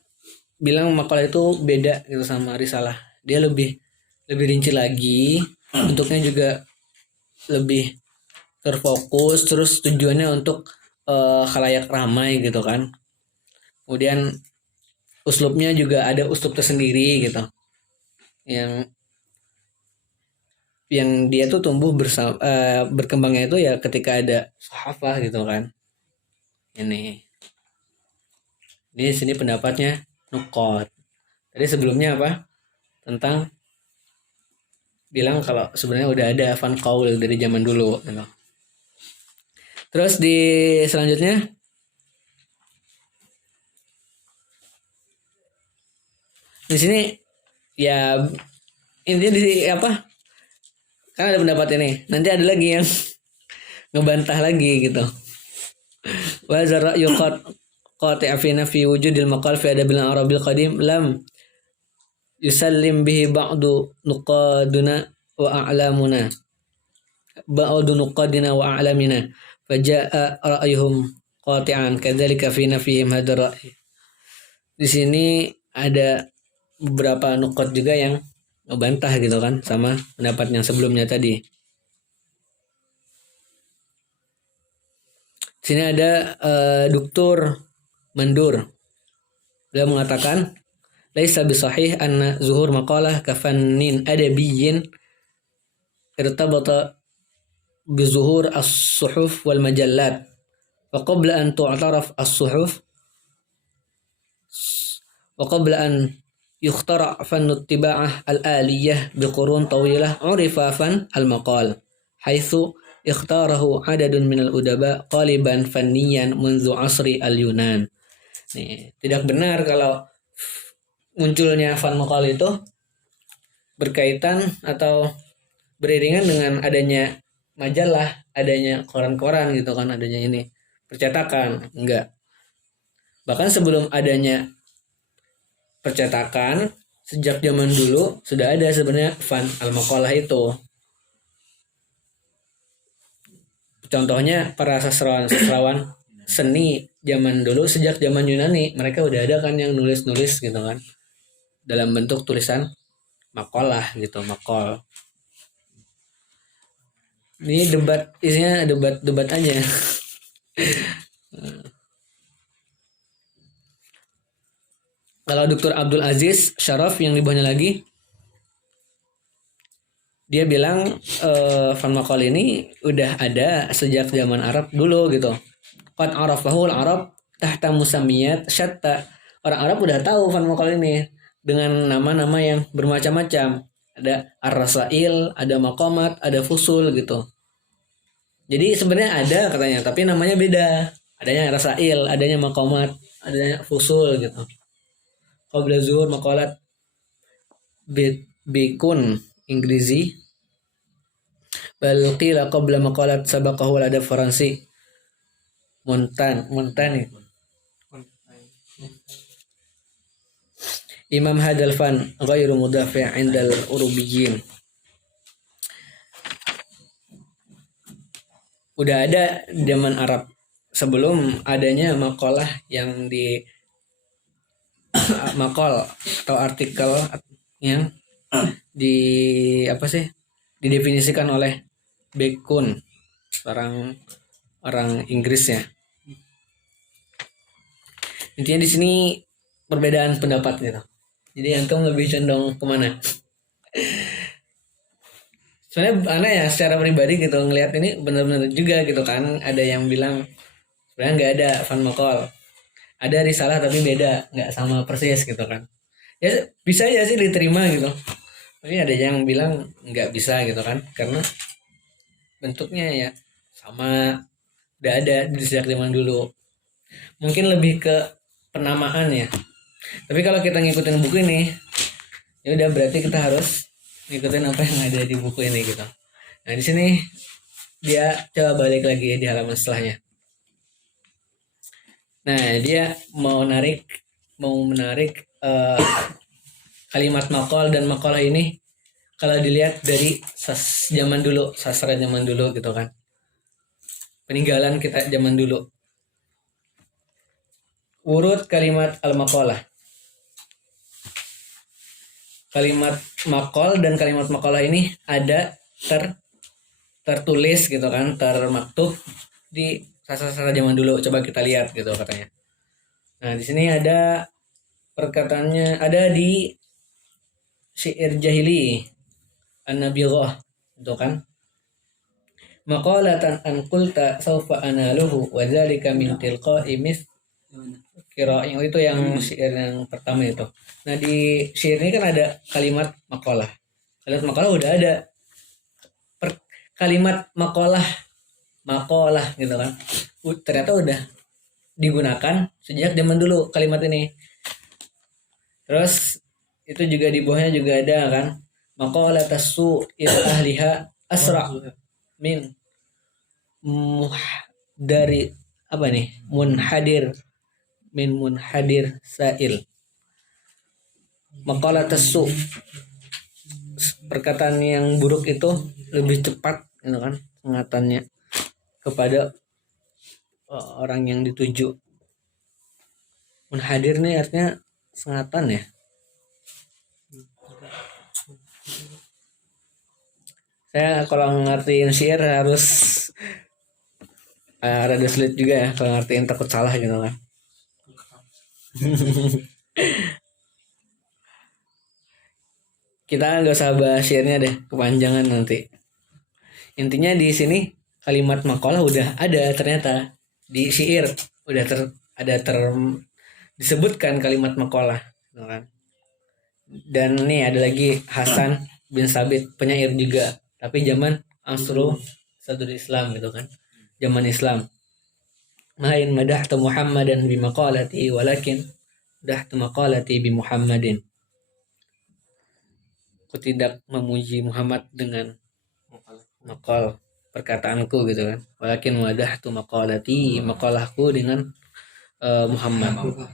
bilang makalah itu beda gitu sama risalah. Dia lebih rinci lagi, bentuknya juga lebih terfokus, terus tujuannya untuk khalayak ramai gitu kan. Kemudian uslubnya juga ada uslub tersendiri gitu. Yang dia tuh tumbuh berkembangnya itu ya ketika ada sahafah gitu kan. Ini sini pendapatnya nukot. Tadi sebelumnya apa? Tentang bilang kalau sebenarnya udah ada fan qaul dari zaman dulu gitu. Terus di selanjutnya di sini ya intinya di apa? Kan ada pendapat ini. Nanti ada lagi yang ngebantah lagi gitu. Wa zarra yuqat qati'a fi wujudil maqal fi adabil arabil qadim lam yusallim bihi ba'du nuqaduna wa a'lamuna ba'du nuqadina wa a'lamina faja'a ra'yuhum qati'an kadzalika fi nafihim hadar ra'y. Di sini ada beberapa nukot juga yang ngebantah gitu kan sama pendapat yang sebelumnya tadi. Di sini ada Dr. Mandur. Dia mengatakan laisa bisahih anna zuhur maqalah kafannin adabiyyin irtabata bizuhur as-suhuf wal majallat. Wa qabla an tu'taraf as-suhuf wa qabla an يخترع فن الطباعة الآلية بقرون طويلة عرف فن المقال حيث اختاره عدد من الأدباء قالبا فنيا منذ عصر اليونان. Nih, tidak benar kalau munculnya fan maqal itu berkaitan atau beriringan dengan adanya majalah, adanya koran-koran gitu kan, adanya ini percetakan, enggak. Bahkan sebelum adanya percetakan sejak zaman dulu sudah ada sebenarnya fan al-maqalah itu. Contohnya para sastrawan seni zaman dulu sejak zaman Yunani mereka udah ada kan yang nulis-nulis gitu kan dalam bentuk tulisan maqalah gitu, maqal. Ini debat, isinya debat aja. Kalau Dr. Abdul Aziz Syaraf yang di bawahnya lagi, dia bilang fan maqal ini udah ada sejak zaman Arab dulu gitu. Qad arafahu al-Arab tahta musammiyat syatta. Orang Arab udah tahu fan maqal ini dengan nama-nama yang bermacam-macam. Ada ar-rasail, ada maqamat, ada fusul gitu. Jadi sebenarnya ada katanya, tapi namanya beda. Adanya rasail, adanya maqamat, adanya fusul gitu. Qabla zuhur maqalat bikun Inggrizi bal qila qabla maqalat sabaqahu al adab Faransi Montani. Imam hadal fan ghairu mudafi' indal urubiyyin. Udah ada zaman Arab sebelum adanya maqalah yang di makol atau artikel yang didefinisikan oleh Bacon, orang Inggris ya. Intinya di sini perbedaan pendapat gitu. Jadi antum lebih condong kemana? Sebenarnya aneh ya secara pribadi gitu ngelihat ini benar-benar juga gitu kan. Ada yang bilang sebenarnya nggak ada fan maqal. Ada risalah tapi beda, nggak sama persis gitu kan. Ya bisa ya sih diterima gitu. Tapi ada yang bilang nggak bisa gitu kan, karena bentuknya ya sama, udah ada di sejak zaman dulu. Mungkin lebih ke penamaan ya. Tapi kalau kita ngikutin buku ini, ya udah berarti kita harus ngikutin apa yang ada di buku ini gitu. Nah di sini dia coba balik lagi di halaman setelahnya. Nah dia mau menarik kalimat maqal dan maqalah ini kalau dilihat dari zaman dulu, sastra zaman dulu gitu kan, peninggalan kita zaman dulu. Urut kalimat al-maqalah, kalimat maqal dan kalimat maqalah ini ada tertulis gitu kan, termaktub di sastra zaman dulu. Coba kita lihat gitu katanya. Nah di sini ada perkataannya, ada di syair jahili an-nabighah itu kan, maqalatan an qulta sawfa analuhu wa dzalika min tilqa'i kira yang itu yang syair yang pertama itu. Nah di syair ini kan ada kalimat maqalah. Kalimat makalah udah ada. Kalimat makolah gitu kan. Ternyata udah digunakan sejak zaman dulu kalimat ini. Terus itu juga di bawahnya juga ada kan. Maqalah tasu ila ahliha asra min dari apa nih? Munhadir sa'il. Maqalah tasu, perkataan yang buruk itu lebih cepat gitu kan pengatannya kepada orang yang dituju. Munhadir nih artinya sengatan ya. Saya kalau ngertiin syair harus rada sulit juga ya kalau ngertiin, takut salah gitu kan. Kita nggak usah bahas syairnya deh, kepanjangan nanti. Intinya di sini kalimat maqalah udah ada ternyata di syair, udah disebutkan kalimat maqalah gitu kan. Dan nih ada lagi Hasan bin Sabit, penyair juga, tapi zaman Asru Sadul Islam gitu kan, zaman Islam. Main madahtu Muhammadan bi maqalati walakin madahtu maqalati bi Muhammadin. Aku tidak memuji Muhammad dengan maqal perkataanku gitu kan, walakin madahtu maqalati, maqalahku dengan Muhammad.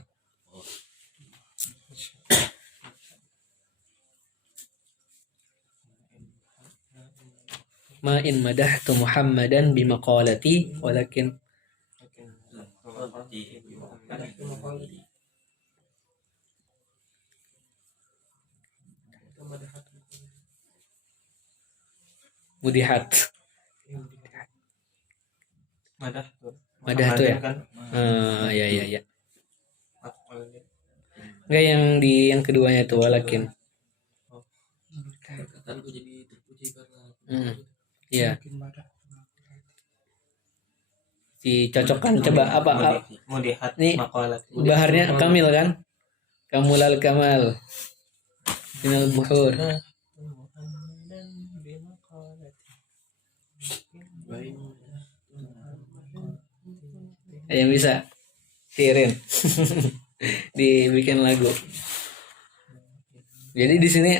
Ma in madahtu Muhammadan bi maqalati walakin mudihat. Madah tuh ya. Ya. Enggak, yang di yang keduanya itu walakin. Perkataanku jadi terpuji karena Iya. Dicocokkan coba apa mudihat nih maqalat. baharnya kamil kan? Kamulal kamal. Minal buhur. Yang bisa sirin dibikin lagu. Jadi di sini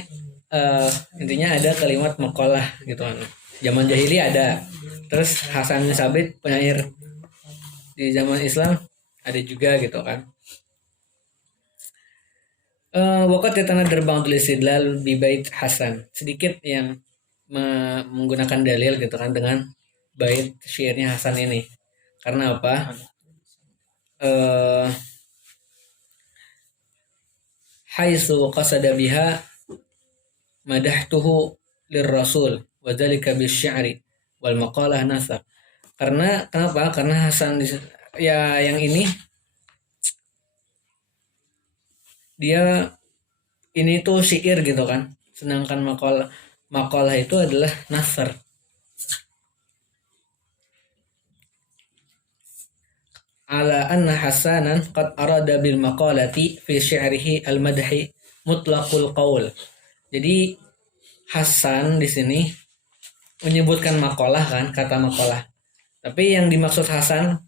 intinya ada kalimat maqalah gitu kan. Zaman jahiliyah ada. Terus Hasan bin Sabit penyair di zaman Islam ada juga gitu kan. Waqat yatanadar ba'dul istidlal bi bait Hasan. Sedikit yang menggunakan dalil gitu kan dengan bait syairnya Hasan ini. Karena apa? Haitsu qasada biha madahtuhu lirrasul wa dzalika bisy'ri wal maqalah nasab. Karena kenapa? Karena Hasan ya yang ini dia ini tuh syair gitu kan. Sedangkan maqalah itu adalah nasr. Ala anna Hasanan qad arada bil maqalati fi syi'rihi al-madhi mutlaqul qaul. Jadi Hasan di sini menyebutkan maqalah kan, kata maqalah. Tapi yang dimaksud Hasan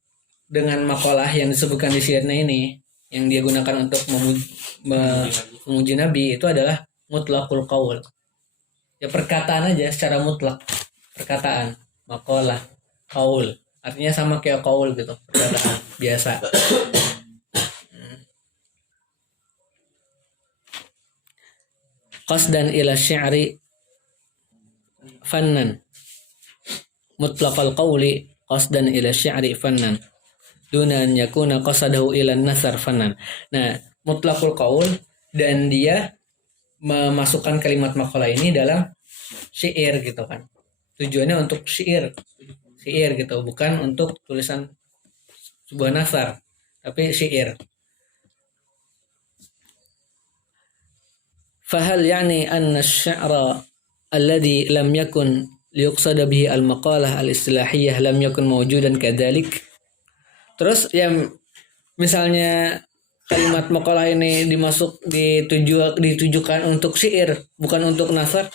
dengan maqalah yang disebutkan di syairnya ini, yang dia gunakan untuk memuji Nabi itu adalah mutlaqul qaul. Ya perkataan aja secara mutlak. Perkataan, maqalah, qaul. Artinya sama kayak qaul gitu, perkataan biasa. Qasdan ila syi'ri fannan. Mutlaqal qawli qasdan ila syi'ri fannan. Duna an yakuna qasadahu ila nasar fannan. Nah, mutlaqul qaul dan dia memasukkan kalimat maqalah ini dalam syair gitu kan. Tujuannya untuk syair gitu, bukan untuk tulisan sebuah nasar, tapi syair. Fahal yani anna asy-sya'ra alladhi lam yakun liyuqsada bihi al-maqalah al-istilahiyah lam yakun mawjudan kadzalik. Terus ya misalnya kalimat maqalah ini ditujukan untuk syair, bukan untuk nasar.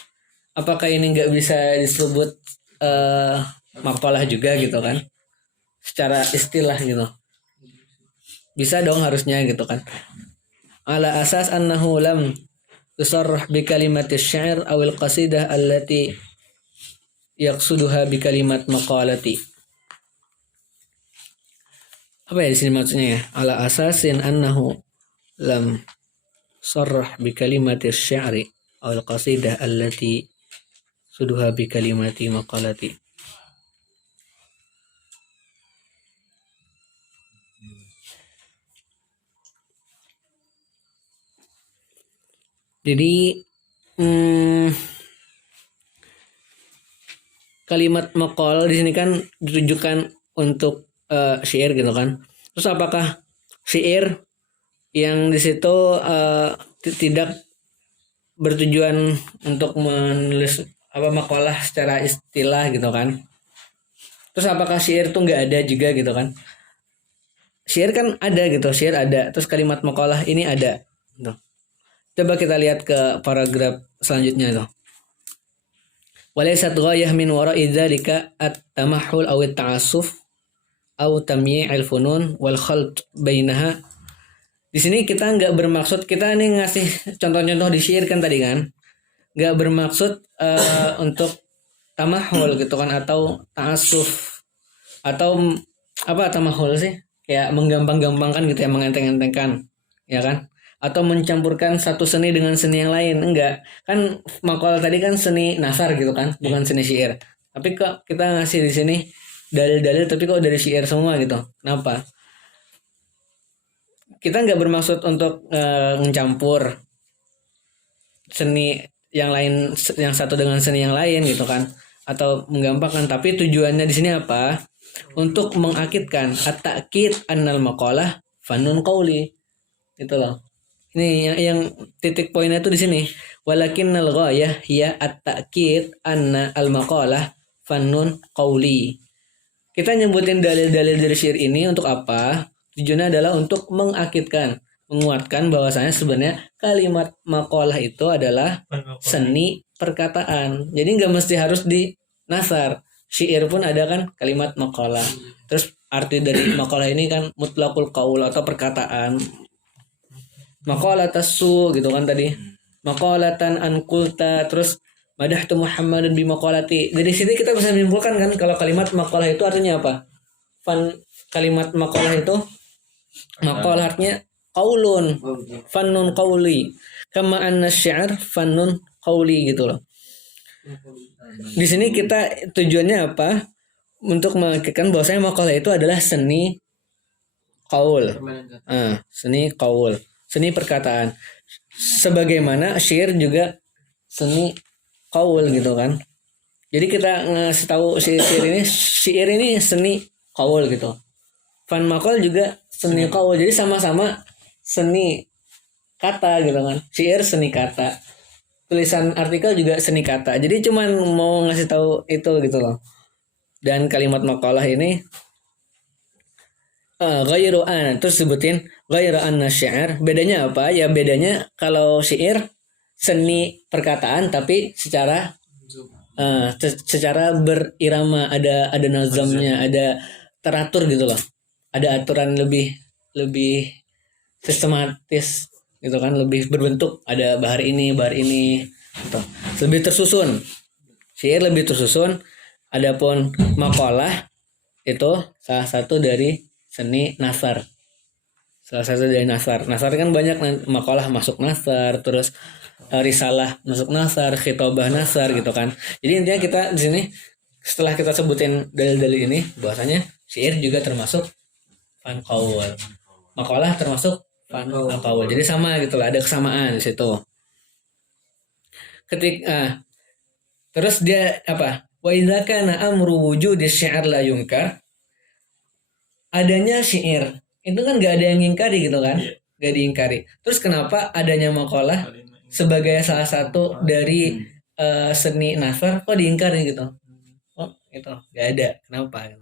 apakah ini nggak bisa disebut makalah juga gitu kan? Secara istilah gitu. Bisa dong harusnya gitu kan. Ala asas annahu lam tusarrah bi kalimati syair awil qasidah allati yaqsuduha bi kalimat maqalati. Apa ya di sini maksudnya ya? Ala asasin annahu lam sarrah bi kalimati syairi awil qasidah allati suduha bi kalimati maqalati. Jadi kalimat maqal di sini kan ditujukan untuk syair gitu kan. Terus apakah syair yang di situ tidak bertujuan untuk menulis apa makalah secara istilah gitu kan? Terus apakah syair tuh nggak ada juga gitu kan? Syair kan ada gitu, syair ada. Terus kalimat makalah ini ada. Gitu. Coba kita lihat ke paragraf selanjutnya tuh. Walaysat ghayah min wara'i dzalika at-tamahhul aw at-ta'assuf aw tamyi'il funun wal khalt bainaha. Di sini kita nggak bermaksud, kita nih ngasih contoh-contoh di syair kan tadi kan. Nggak bermaksud untuk tamahul gitu kan atau ta'assuf atau apa tamahul sih? Kayak menggampang-gampangkan gitu ya, mengenteng-entengkan, ya kan? Atau mencampurkan satu seni dengan seni yang lain. Enggak. Kan maqal tadi kan seni nasar gitu kan, bukan seni syair. Tapi kok kita ngasih di sini dalil-dalil tapi kok dari syair semua gitu. Kenapa? Kita nggak bermaksud untuk mencampur seni yang lain, yang satu dengan seni yang lain gitu kan, atau menggampangkan. Tapi tujuannya di sini apa? Untuk mengakidkan at-ta'kid annal maqalah fanun qauli. Gitu loh. Ini yang titik poinnya itu di sini. Walakinnal ghayah hiya at-ta'kid anna al-maqalah fanun qauli. Kita nyebutin dalil-dalil dari syair ini untuk apa? Tujuannya adalah untuk mengakidkan, menguatkan bahwasanya sebenarnya kalimat maqalah itu adalah seni perkataan. Jadi nggak mesti harus di nasar. Syair pun ada kan kalimat maqalah. Terus arti dari maqalah ini kan mutlaqul qaul atau perkataan. Maqalah tasu gitu kan tadi. Maqalatan an qulta, terus madahtu Muhammadan bi maqalati. Dari sini kita bisa menyimpulkan kan kalau kalimat maqalah itu artinya apa? Kalimat maqalah itu maqalatnya qaulun, fannun qauli. Kama anna syair fannun qauli gitu loh. Di sini kita tujuannya apa? Untuk mengakikkan bahwasanya maqalah itu adalah seni qaul. Seni qaul, seni perkataan. Sebagaimana syair juga seni qaul gitu kan. Jadi kita ngasih tahu syair ini seni qaul gitu. Fan maqal juga seni qaul. Jadi sama-sama seni kata gitu kan. Syair seni kata. Tulisan artikel juga seni kata. Jadi cuman mau ngasih tahu itu gitu loh. Dan kalimat maqalah ini ghairu an, terus sebutin ghairu anna syair. Bedanya apa? Ya bedanya kalau syair seni perkataan tapi secara secara berirama, ada nazamnya, ada teratur gitu loh. Ada aturan lebih sistematis gitu kan, lebih berbentuk, ada bahar ini gitu. Lebih tersusun. Syair lebih tersusun. Adapun maqalah itu salah satu dari seni nasar. Salah satu dari nasar. Nasar kan banyak, maqalah masuk nasar, terus risalah masuk nasar, khitobah nasar gitu kan. Jadi intinya kita di sini setelah kita sebutin dalil-dalil ini bahwasanya syair juga termasuk fan qaul. Maqalah termasuk fan qaul. Jadi sama gitu lah, ada kesamaan di situ. Terus dia apa? Wa idza kana amru wujudi syair la yunkar. Adanya syair itu kan gak ada yang ngingkari gitu kan, gak diingkari. Terus kenapa adanya maqalah sebagai salah satu dari seni nasar kok diingkari gitu? Oh itu gak ada, kenapa?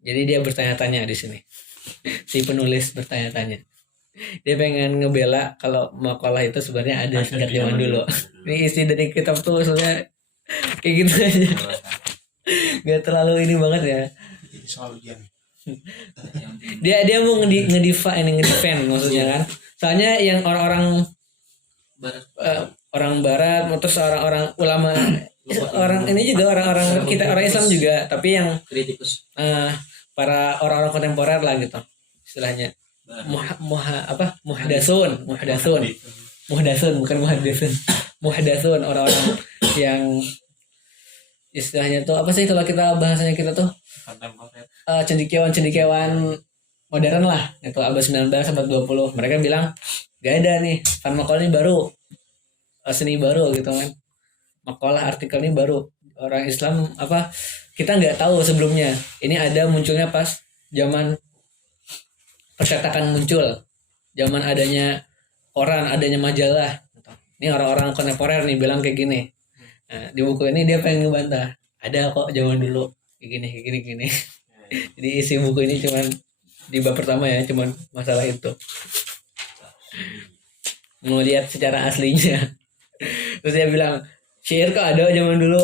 Jadi dia bertanya-tanya di sini, si penulis bertanya-tanya. Dia pengen ngebela kalau makalah itu sebenarnya ada sejak zaman dulu. Ini isi dari kitab tuh sebenarnya kayak gitu aja. Gak terlalu ini banget ya. Jadi soal ujian. Dia mau ngedefend maksudnya kan. Soalnya yang orang-orang Barat. orang barat, terus orang-orang ulama, orang ini juga orang-orang kita orang Islam juga, tapi yang Kritikus. para orang-orang kontemporer lah gitu istilahnya. Muhdasun bukan muhdasun orang-orang yang istilahnya tuh apa sih kalau kita bahasanya kita tuh Kontemporer. cendekiawan modern lah itu abad 19 abad 20 mereka bilang gak ada nih makalah ini baru seni baru gitu kan, makalah artikel ini baru orang Islam apa kita nggak tahu sebelumnya ini ada munculnya pas zaman percetakan muncul, zaman adanya koran, adanya majalah. Ini orang-orang kontemporer nih bilang kayak gini. Nah, di buku ini dia pengen ngebantah. Ada kok zaman dulu kayak gini. Jadi isi buku ini cuman di bab pertama ya, cuman masalah itu. Mau lihat secara aslinya. Terus dia bilang, syair kok ada zaman dulu.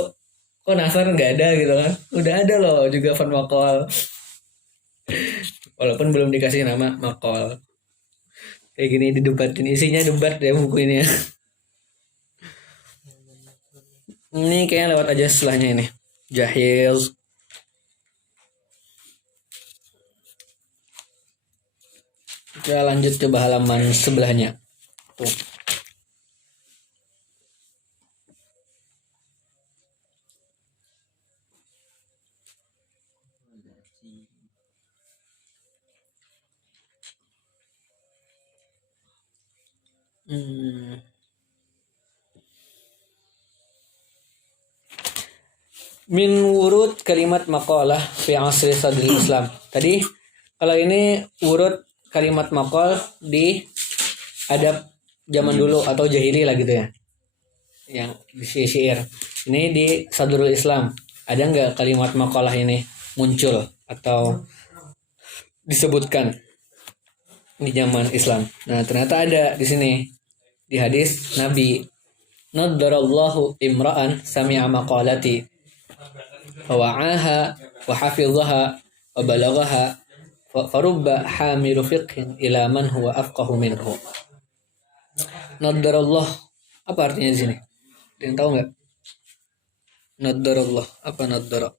Kok Nasar nggak ada gitu kan? Udah ada loh juga Van Makol. Walaupun belum dikasih nama Makol. Kayak gini didebatin, isinya debat ya buku ini ya. Ini kayaknya lewat aja setelahnya ini. Jahil. Kita lanjut coba halaman sebelahnya. Tuh. Min wurud kalimat maqalah fi asri sadril Islam. Tadi kalau ini wurud kalimat maqal di adab zaman dulu atau jahili lah gitu ya. Yang di syair. Ini di sadrul Islam. Ada nggak kalimat maqalah ini muncul atau disebutkan di zaman Islam? Nah, ternyata ada di sini. Di hadis Nabi, nadarallahu imra'an sami'a maqalati wa wa'aha wa hafidhaha wa balaghaha farubba hamilu fiqhin ila man huwa afqahu minhu. Nadarallah, apa artinya di sini? Ada yang tahu nggak? Nadarallah, apa nadara?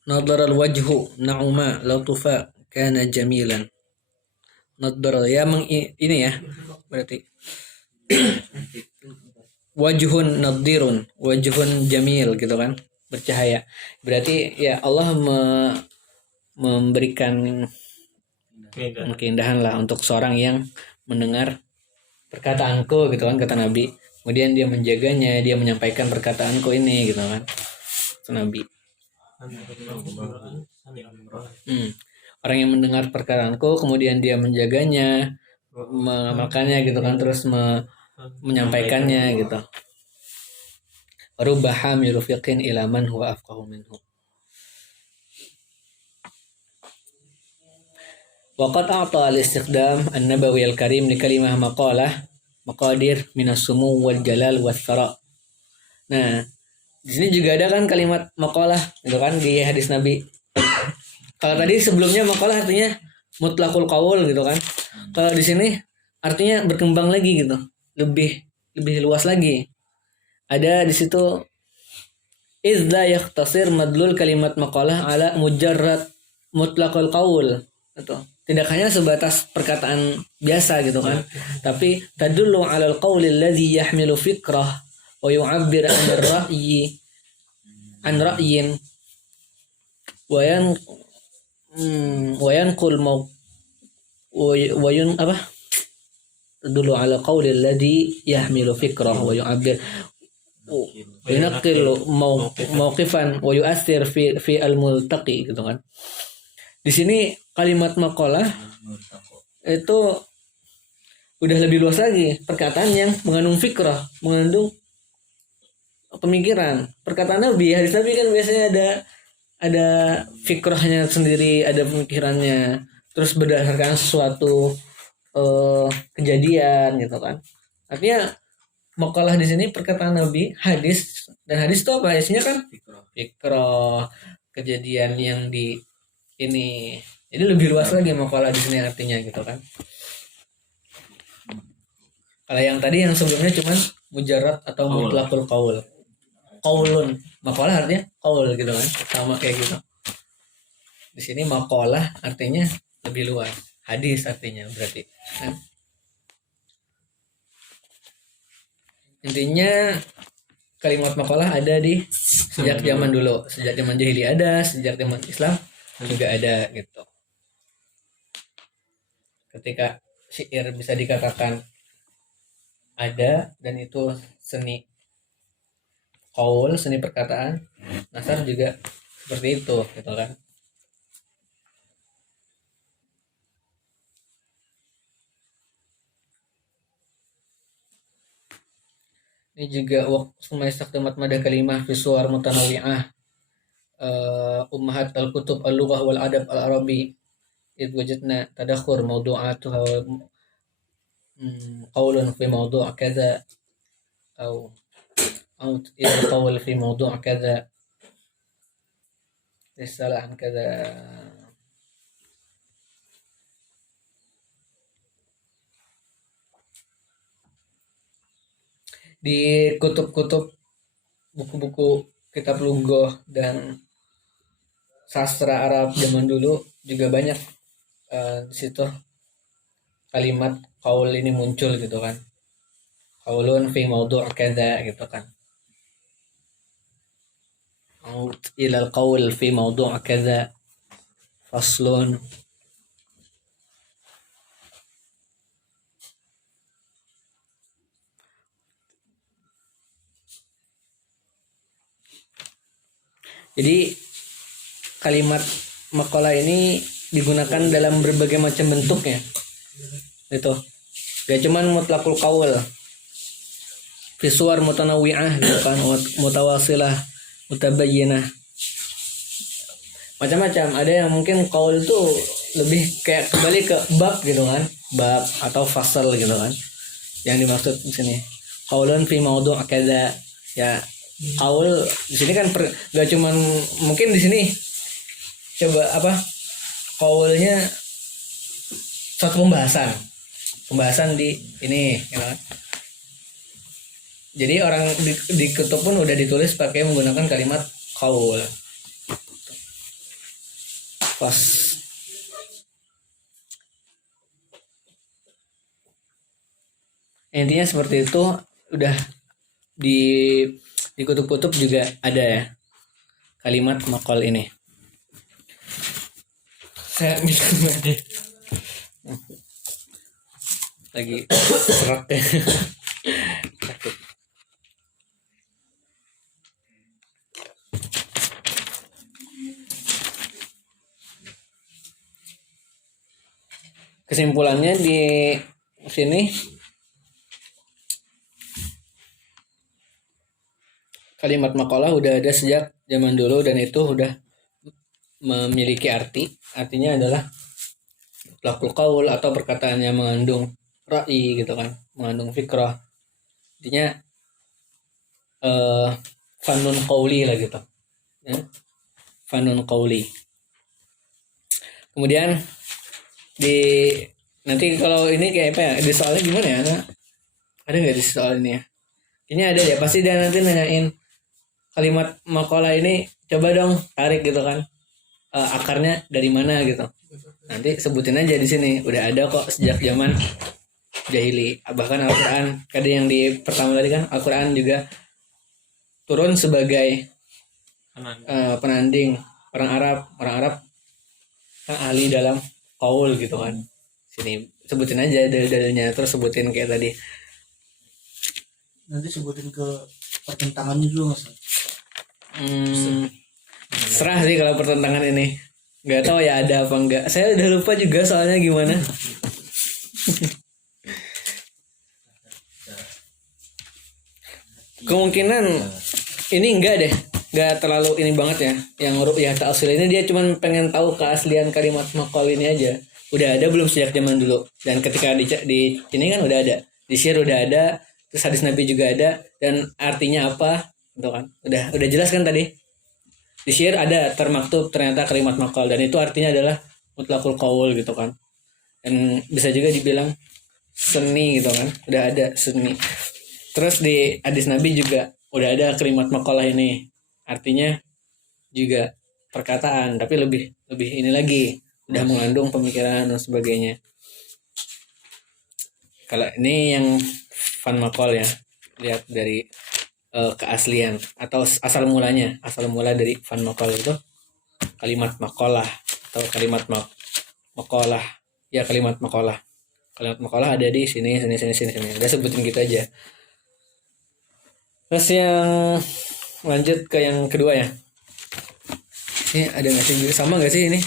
Nadara al-wajhu na'uma latufa kana jamilan. Nadara ya ini ya berarti wajhun nadirun, wajhun jamil gitu kan, bercahaya. Berarti ya Allah memberikan keindahan lah untuk seorang yang mendengar perkataanku gitu kan, kata Nabi. Kemudian dia menjaganya, dia menyampaikan perkataanku ini gitu kan, kata Nabi. Orang yang mendengar perkataanku kemudian dia menjaganya, mengamalkannya gitu kan, terus menyampaikannya gitu. Rubbaha mirufiqin ila man huwa afqahu minhu. Waqad a'ta al-istiqdam an-nabawi al-karim li kalimah maqalah maqadir minas sumu wal jalal was thara. Nah, di sini juga ada kan kalimat maqalah gitu kan di hadis Nabi. Kalau tadi sebelumnya maqalah artinya mutlaqul qaul gitu kan. Kalau di sini artinya berkembang lagi gitu. Lebih luas lagi. Ada di situ idza yakhtasir madlul kalimat maqalah ala mujarrad mutlaqul qaul. Gitu. Tidak hanya sebatas perkataan biasa gitu kan. Tapi tadullu 'alal qauli alladhi yahmilu fikrah wa yu'abbir 'an ra'yin wa yanqul tadullu 'ala qauli alladhi yahmilu fikrah wa yu'abbir wa yunqil mawqifan wa yu'athir fi al-multaqi gitu kan. Di sini kalimat maqalah itu udah lebih luas lagi, perkataan yang mengandung fikrah, mengandung pemikiran. Perkataan Nabi, hadis Nabi kan biasanya ada fikrahnya sendiri, ada pemikirannya, terus berdasarkan suatu kejadian gitu kan. Artinya makalah di sini perkataan Nabi, hadis, dan hadis itu apa? Isinya kan fikrah, kejadian yang di ini. Jadi lebih luas lagi makalah di sini artinya gitu kan. Kalau yang tadi yang sebelumnya cuman mujarrad atau mutlaqul qaul. Qaulun, makalah artinya qaul gitu kan. Sama kayak gitu. Di sini makalah artinya lebih luas. Hadis artinya berarti kan. Intinya kalimat makalah ada di sejak zaman dulu, sejak zaman jahiliyah ada, sejak zaman Islam juga ada gitu. Ketika syair bisa dikatakan ada dan itu seni qaul, seni perkataan, nasar juga seperti itu gitu kan. Ini juga waktu istiqdamat mada kalimah fi suwar mutanawi'ah ummahat al-kutub al-lughah wal adab al-arabi id wajadna tadakhur mawdu'atuha qaulun fi mawdu' kaza أو القول في موضوع كذا رسالة عن كذا. Di kutub-kutub buku-buku kitab lugah dan sastra Arab zaman dulu juga banyak di situ kalimat qaul ini muncul gitu kan. Qaulun fi mawdu' kadza gitu kan. Ilal qaul fi mawdu' kadza faslun. Jadi kalimat makalah ini digunakan dalam berbagai macam bentuknya. Itu. Gak cuman mutlaqul qaul. Fisuar mutanawwi'ah gitu kan, mutawasilah, mutabayyinah. Macam-macam. Ada yang mungkin qaul itu lebih kayak kembali ke bab gitu kan, bab atau fasal gitu kan. Yang dimaksud di sini. Qaulun fi mawdu' kadza. Ya, qaul di sini kan gak cuman mungkin di sini coba apa? Qaulnya suatu pembahasan di ini gitu kan. Jadi orang di kutub pun udah ditulis pakai menggunakan kalimat qaul. Pas intinya seperti itu, udah di kutub-kutub juga ada ya kalimat maqal ini. Saya minum deh. Lagi serak ya. Sakit. Kesimpulannya di sini kalimat makalah udah ada sejak zaman dulu dan itu udah memiliki artinya adalah mutlaqul qaul atau perkataan yang mengandung ra'i gitu kan, mengandung fikrah. Intinya fanun qauli lah gitu ya. Fanun qauli. Kemudian nanti kalau ini kayak apa ya, di soalnya gimana ya, ada nggak di soal ini ya? Kayaknya ada deh, pasti dia nanti nanyain kalimat makalah ini, coba dong tarik gitu kan, akarnya dari mana gitu. Nanti sebutin aja di sini, udah ada kok sejak zaman jahili. Bahkan Al-Quran, kadang yang di pertama tadi kan, Al-Quran juga turun sebagai penanding orang Arab kan ahli dalam qaul gitu kan. Sini sebutin aja dalil-dalilnya, terus sebutin kayak tadi. Nanti sebutin ke pertentangannya dulu Mas. Serah sih kalau pertentangan ini. Nggak tahu ya ada apa enggak. Saya udah lupa juga soalnya gimana. Kemungkinan ini enggak deh, enggak terlalu ini banget ya. Yang ru'yah ta'sil ini dia cuman pengen tahu keaslian kalimat maqal ini aja. Udah ada belum sejak zaman dulu? Dan ketika di ini kan udah ada. Di syair udah ada, terus hadis Nabi juga ada dan artinya apa gitu kan. Udah jelas kan tadi? Di syair ada termaktub ternyata kalimat maqal dan itu artinya adalah mutlaqul qaul gitu kan. Dan bisa juga dibilang seni gitu kan. Udah ada seni. Terus di hadis Nabi juga udah ada kalimat maqalah ini. Artinya juga perkataan tapi lebih ini lagi udah mengandung pemikiran dan sebagainya. Kalau ini yang fan maqal ya, lihat dari keaslian atau asal mula dari fan maqal itu kalimat maqalah atau kalimat maqalah ya kalimat maqalah ada di sini udah sebutin gitu aja. Terus yang lanjut ke yang kedua ya, ini ada nggak sih sama nggak sih ini?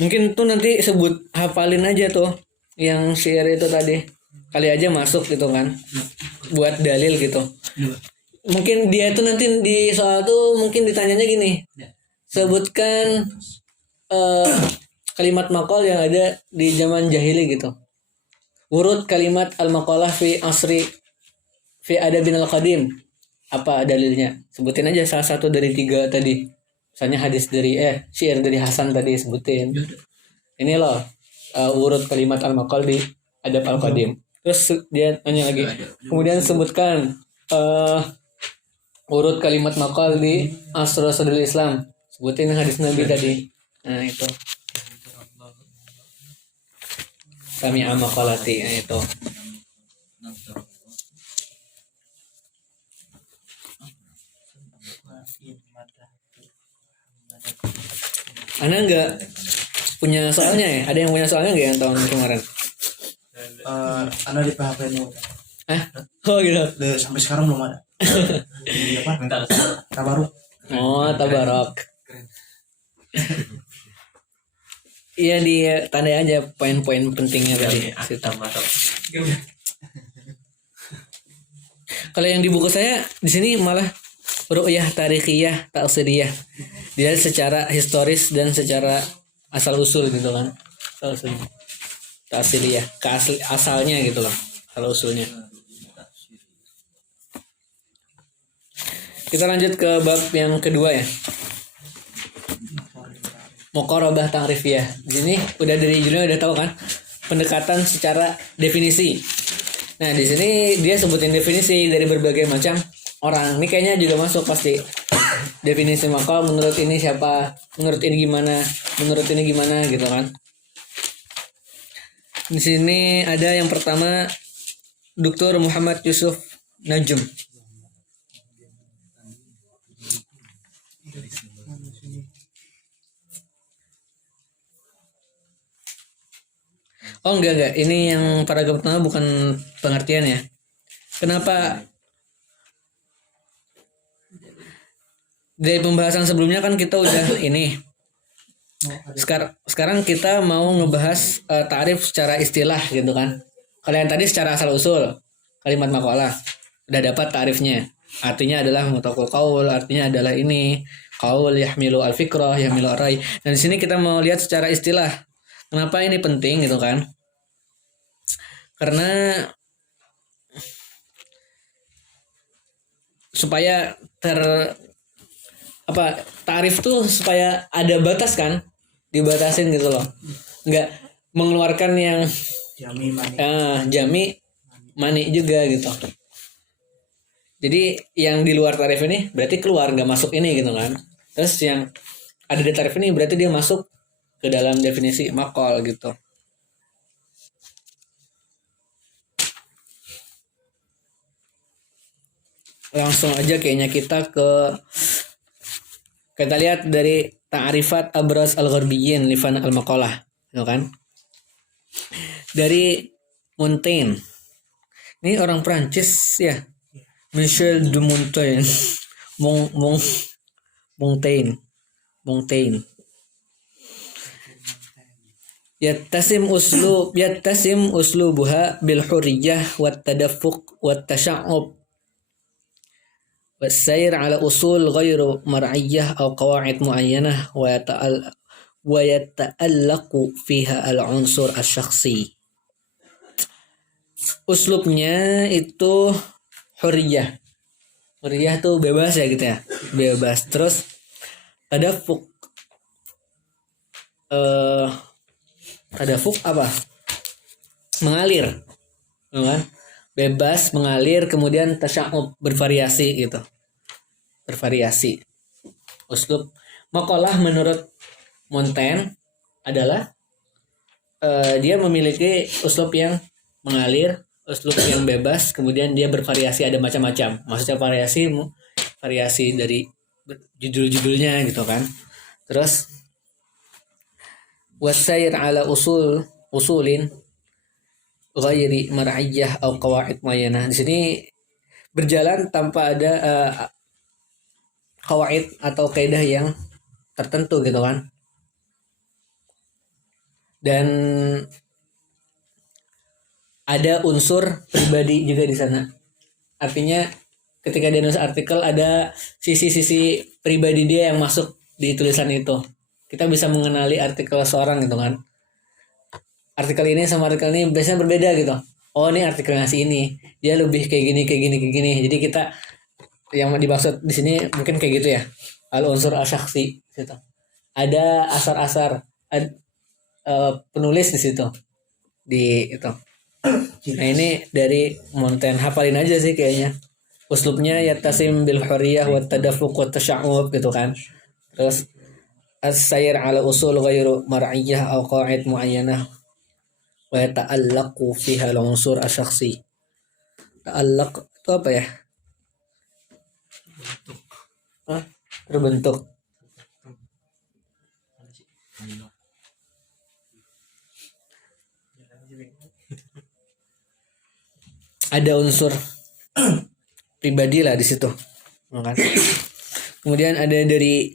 Mungkin tuh nanti sebut hafalin aja tuh yang syair itu tadi kali aja masuk gitu kan buat dalil gitu. Mungkin dia itu nanti di soal tuh mungkin ditanyanya gini, sebutkan kalimat maqal yang ada di zaman jahili gitu. Urut kalimat al-maqalah fi adabin al-qadim. Apa dalilnya? Sebutin aja salah satu dari 3 tadi. Misalnya hadis dari syair dari Hasan tadi sebutin. Ini loh urut kalimat al-maqal di adab al-qadim. Terus dia nanya lagi. Kemudian sebutkan urut kalimat maqal di Asr-Sadul Islam. Sebutin hadis Nabi tadi. Nah itu. Kami amakolati itu. Anda nggak punya soalnya ya? Ada yang punya soalnya nggak yang tahun kemarin? Anda di PHP mu. Oh gitu. Sampai sekarang belum ada. Di apa? Tabaruk. Oh tabarok. Iya di tanda aja poin-poin pentingnya tadi. Kalau yang di buku saya di sini malah ru'yah tarikhiyah ta'siriyah. Dia secara historis dan secara asal usul gitu kan. Ta'siriyah, asalnya gitu loh, asal usulnya. Kita lanjut ke bab yang kedua ya. Muqarabah ta'rifiyah. Di sini udah dari judulnya udah tahu kan? Pendekatan secara definisi. Nah, di sini dia sebutin definisi dari berbagai macam orang. Ini kayaknya juga masuk pasti. Definisi maqal menurut ini siapa? Menurut ini gimana? Menurut ini gimana gitu kan? Di sini ada yang pertama Dr. Muhammad Yusuf Najm. Oh enggak. Ini yang paragraf pertama bukan pengertian ya. Kenapa? Dari pembahasan sebelumnya kan kita udah ini. Sekarang kita mau ngebahas tarif secara istilah gitu kan. Kalian tadi secara asal usul kalimat maqalah udah dapat tarifnya. Artinya adalah mutlaqul qaul, artinya adalah ini qaul yahmilu al-fikrah, yahmilu ar-rai. Dan di sini kita mau lihat secara istilah. Kenapa ini penting gitu kan? Karena supaya tarif tuh supaya ada batas kan, dibatasin gitu loh, nggak mengeluarkan yang jami mani juga gitu. Jadi yang di luar tarif ini berarti keluar, nggak masuk ini gitu kan. Terus yang ada di tarif ini berarti dia masuk ke dalam definisi maqal gitu. Langsung aja kayaknya kita lihat dari ta'rifat abraz al-gharbiyyin li fan al-maqalah, gitu kan? Dari Montaigne. Ini orang Prancis ya. Michel de Montaigne. Montaigne. yattasim uslubuha bil hurriyah wat tadaffuq wat tasha'ub والسير على أصول غير مرعية أو قواعد معينة ويتألق فيها العنصر الشخصي. Uslubnya itu hurriyah. Hurriyah tuh bebas ya gitu ya. Bebas. Terus tadaffuq. Tadaffuq apa? Mengalir. Kan? Bebas mengalir, kemudian tasya'ub, bervariasi gitu. Bervariasi. Uslub maqalah menurut Montaigne adalah dia memiliki uslub yang mengalir, uslub yang bebas, kemudian dia bervariasi, ada macam-macam. Maksudnya variasi dari judul-judulnya gitu kan. Terus wasair ala usulin ghairi mar'iyah atau qawaid muayyanah. Di sini berjalan tanpa ada qawaid atau kaidah yang tertentu gitu kan. Dan ada unsur pribadi juga di sana. Artinya ketika dia nulis artikel ada sisi-sisi pribadi dia yang masuk di tulisan itu. Kita bisa mengenali artikel seorang gitu kan. Artikel ini sama artikel ini biasanya berbeda gitu. Oh, ini artikel ngasih ini. Dia lebih kayak gini. Jadi kita yang dimaksud di sini mungkin kayak gitu ya. Al-unsur asyakhsi gitu. Ada asar-asar penulis di situ. Di itu. Nah ini dari Montaigne, hafalin aja sih kayaknya. Uslubnya yattasim bil hurriyah wa tadaffuq wa tasya'ub gitu kan. Terus as-sayr ala usul ghairu mar'iyah aw qawaid muayyanah wa yata'allaqu fiha al-unsur asyakhsi. Ta'allaq itu apa ya? Terbentuk. Ada unsur pribadi lah di situ, kan? Kemudian ada dari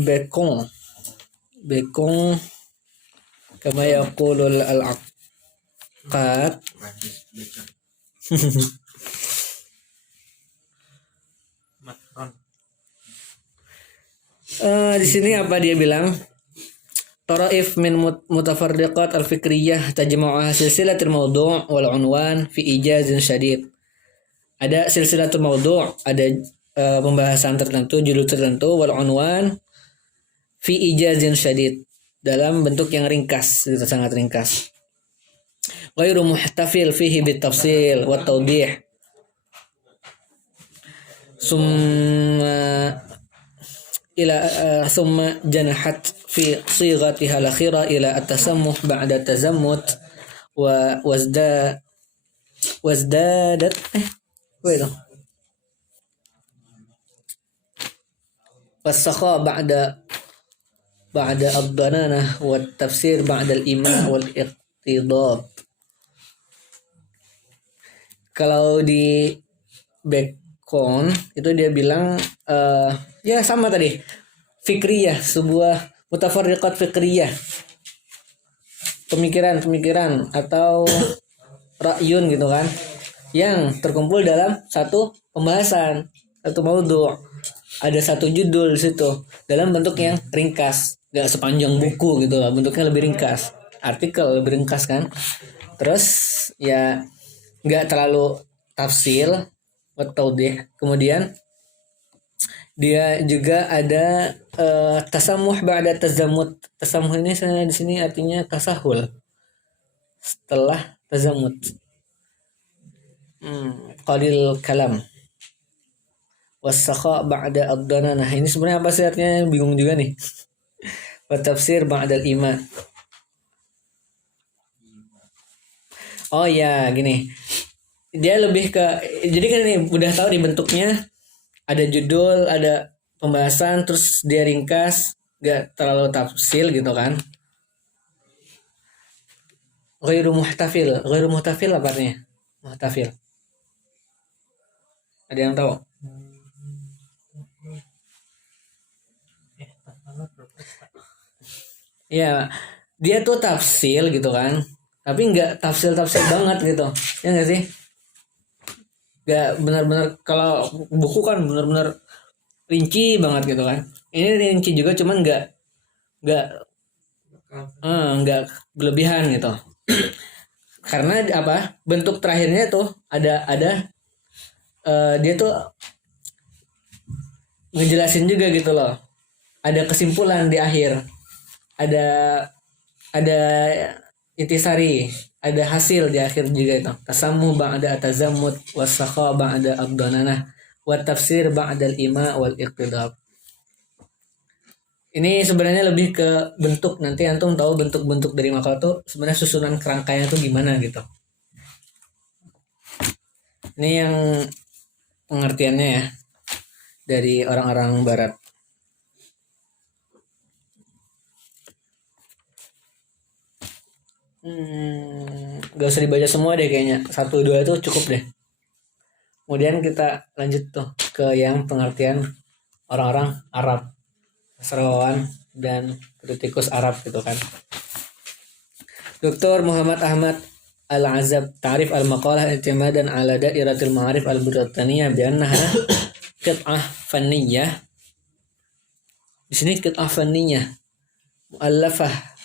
Bacon kama yaqulul al-aqad. Di sini apa dia bilang? Taraif min mutafarriqat al-fikriyah tajma'uha silsilatul mawdu' wal unwan fi ijazin syadid. Ada silsilatul mawdu', ada pembahasan tertentu, judul tertentu, wal unwan fi ijazin syadid, dalam bentuk yang ringkas, gitu, sangat ringkas. Ghairu muhtafil fihi bitafsil wa tawdih. ثم جنحت في صيغتها الأخيرة إلى التسمح بعد التزمت وازدادت والسخاء بعد الضنانة والتفسير بعد الإيماء والاقتضاب. Kalau di Bacon itu dia bilang ya sama tadi, fikriyah, sebuah mutafarriqat fikriyah, pemikiran atau ra'yun gitu kan, yang terkumpul dalam satu pembahasan, satu maudhu', ada satu judul di situ dalam bentuk yang ringkas, gak sepanjang buku gitu lah, bentuknya lebih ringkas, artikel lebih ringkas kan. Terus ya gak terlalu tafsil atau deh. Kemudian dia juga ada tasamuh ba'da tazammut. Tasamuh ini di sini artinya tasahul setelah tazammut. Qalil kalam. Was-sakha ba'da ad-dananah. Ini sebenarnya apa sih artinya? Bingung juga nih. Wa tafsir ba'da al-iman. Oh ya, gini. Dia lebih ke, jadi kan ini udah tahu di bentuknya, ada judul, ada pembahasan, terus dia ringkas, gak terlalu tafsil gitu kan. Ghairu muhtafil apa artinya? Muhtafil. Ada yang tahu? Ya, dia tuh tafsil gitu kan. Tapi nggak tafsil-tafsil banget gitu. Ya nggak sih? Nggak benar-benar, kalau buku kan benar-benar rinci banget gitu kan. Ini rinci juga cuman nggak nggak berlebihan gitu. Karena apa? Bentuk terakhirnya tuh ada dia tuh ngejelasin juga gitu loh. Ada kesimpulan di akhir. Ada ada intisari, ada hasil di akhir juga itu. Tasammu ba'da tazammut wasakha ba'da abdanana wa tafsir ba'da al-ima wal iqtidab. Ini sebenarnya lebih ke bentuk, nanti antum tahu bentuk-bentuk dari makalah tuh sebenarnya susunan kerangkanya tuh gimana gitu. Ini yang pengertiannya ya dari orang-orang barat. Gak usah dibaca semua deh kayaknya, 1-2 itu cukup deh. Kemudian kita lanjut tuh ke yang pengertian orang-orang Arab, sastrawan dan kritikus Arab gitu kan. Dr. Muhammad Ahmad Al-Azab ta'rif al-maqalah i'timadan ala dairatil ma'arif al-Brittaniyah bi'annaha qit'ah fanniyah. Di sini qit'ah fanniyah mu'allafah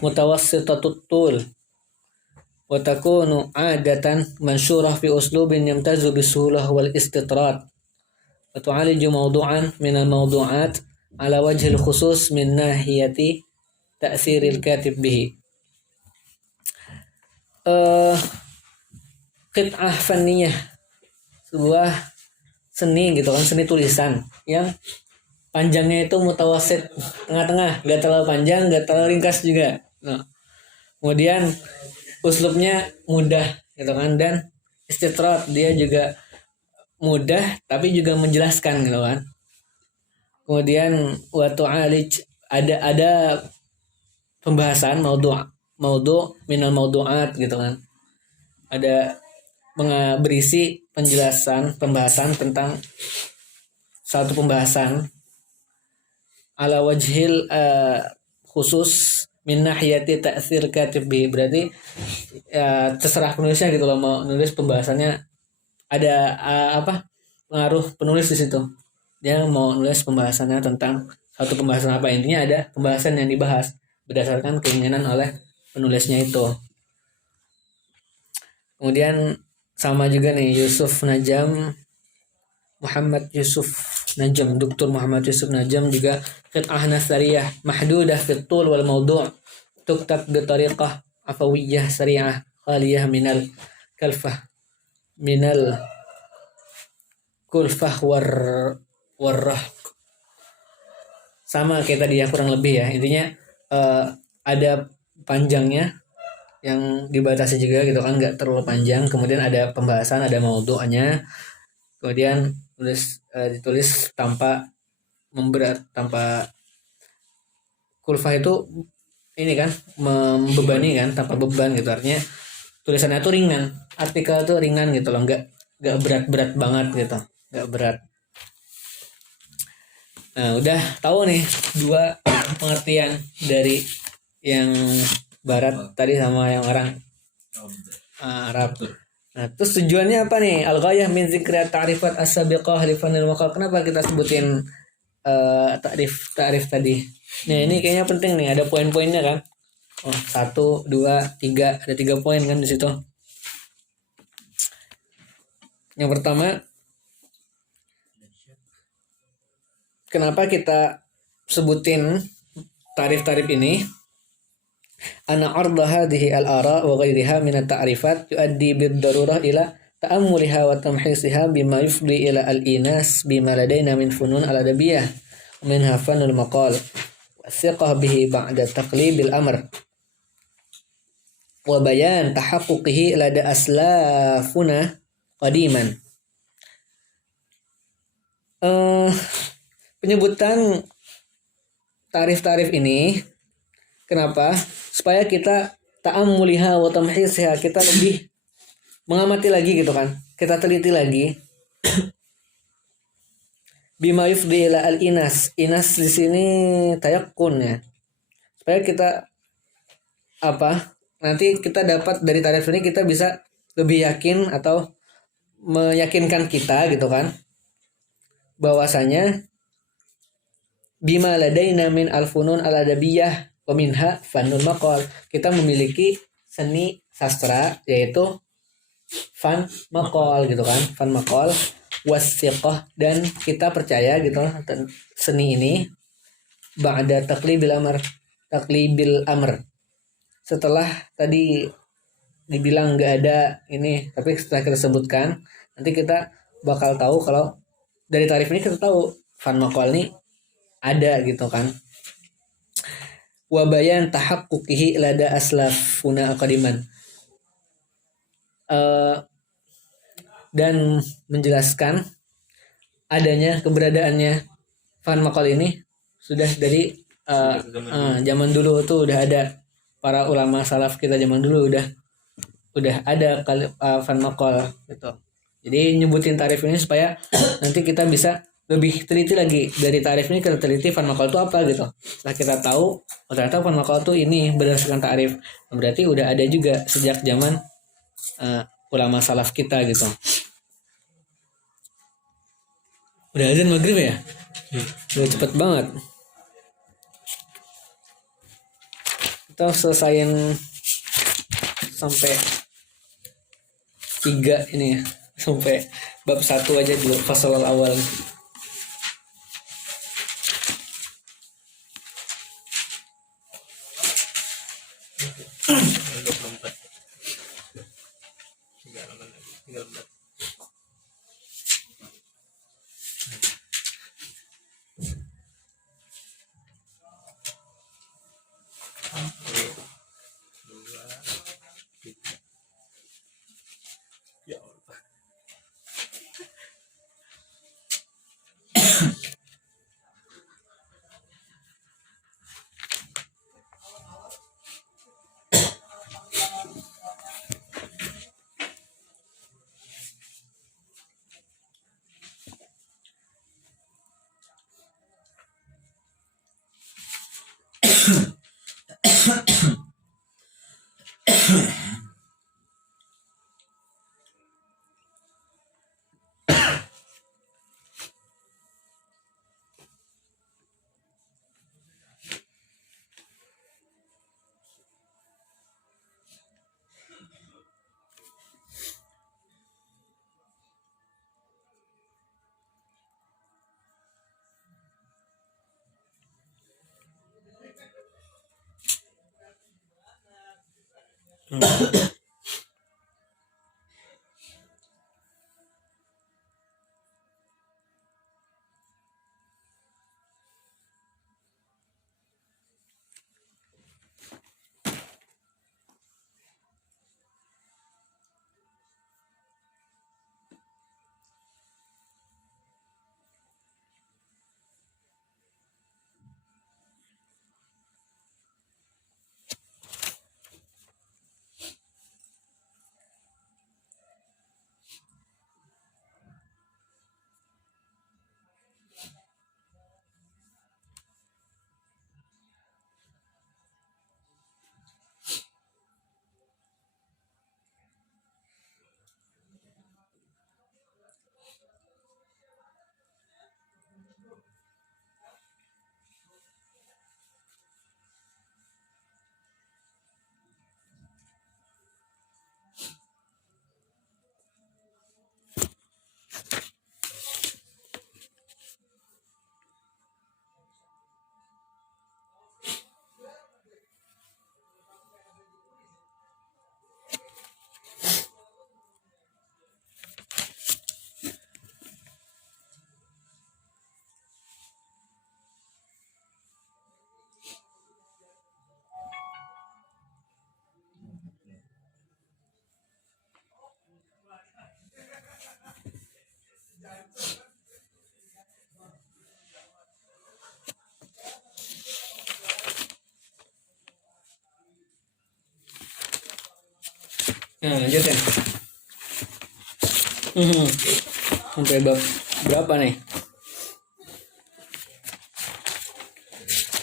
mutawassitatut tul wa takunu 'adatan mansyurah fi uslubin yamtazu bisulah wal istitrad wa tu'aliju mawdu'an min al-mawdu'at ala wajhil khusus min nahiyati ta'siril katib bihi. Qit'ah fanniyah, sebuah seni gitu kan, seni tulisan yang panjangnya itu mutawasit, tengah-tengah, gak terlalu panjang, gak terlalu ringkas juga. Nah, kemudian uslubnya mudah gitu kan, dan istitrat, dia juga mudah tapi juga menjelaskan gitu kan. Kemudian wa tu'alij, ada pembahasan maudhu minal maudu'at gitu kan. Ada berisi pembahasan tentang satu pembahasan ala wajhil khusus min nahiyati ta'sir katib bi, berarti ya, terserah penulisnya gitu loh, mau nulis pembahasannya ada pengaruh penulis di situ. Dia mau nulis pembahasannya tentang satu pembahasan apa, intinya ada pembahasan yang dibahas berdasarkan keinginan oleh penulisnya itu. Kemudian sama juga nih Muhammad Yusuf Najam, Dr. Muhammad Yusuf Najam juga qit'ah nasariyah mahdudah fit tul wal mawdu' tuktab bi tariqah afawiyyah sari'ah khaliyah minal kulfah warrah. Sama kayak tadi ya, kurang lebih ya, intinya ada panjangnya yang dibatasi juga gitu kan, nggak terlalu panjang. Kemudian ada pembahasan, ada maudu'nya. Kemudian ditulis tanpa memberat, tanpa kulfah itu ini kan membebani kan, tanpa beban gitu, artinya tulisannya tuh ringan, artikel tuh ringan gitu loh, nggak berat-berat banget gitu, nggak berat. Nah, udah tahu nih 2 pengertian dari yang barat tadi sama yang orang Arab. Nah, terus tujuannya apa nih? Al-ghayah min zikri ta'rifat as-sabiqah li fanil maqal. Kenapa kita sebutin ta'rif tadi? Nah, ini kayaknya penting nih, ada poin-poinnya kan? 1, 2, 3, ada 3 poin kan di situ. Yang pertama, kenapa kita sebutin tarif-tarif ini? Ana arda hadhihi al-ara wa ghayriha min at-ta'rifat yuaddi bid-darurah ila ta'ammuliha wa tamhisiha bima yufdi ila al-inas bima ladaina min funun al-adabiyyah minha fanul maqal wa thiqah bihi ba'da taqlibil amr wa bayan tahaqquqihi lada aslafuna qadiman. Penyebutan tarif-tarif ini kenapa? Supaya kita ta'ammuliha wa tamhisiha, kita lebih mengamati lagi gitu kan, kita teliti lagi. Bima yufdi ila al-inas, inas di sini tayakkun ya, supaya kita nanti kita dapat dari tarif ini kita bisa lebih yakin atau meyakinkan kita gitu kan bahwasanya bima ladaina min alfunun al-adabiyah wa minha fanul maqal, kita memiliki seni sastra yaitu fan maqal gitu kan, fan maqal wasiqah, dan kita percaya gitu seni ini ba'da taqlibil amr, setelah tadi dibilang nggak ada ini, tapi setelah kita sebutkan nanti kita bakal tahu kalau dari tarif ini kita tahu fan maqal ini ada gitu kan. Wa bayan tahaqquqihi lada aslafuna aqdiman, dan menjelaskan adanya keberadaannya fan maqal ini sudah dari zaman dulu tuh udah ada, para ulama salaf kita zaman dulu udah ada fan maqal gitu. Jadi nyebutin tarif ini supaya nanti kita bisa lebih teliti lagi, dari tarif ini kita teliti fan maqal itu apa gitu. Setelah kita tahu ternyata fan maqal itu ini berdasarkan tarif, berarti udah ada juga sejak zaman ulama salaf kita gitu. Udah azan maghrib ya? Udah cepet banget. Kita selesaiin sampai 3 ini ya, sampai bab 1 aja dulu, fasal awal. Nah, lanjut ya. Sampai bab berapa nih?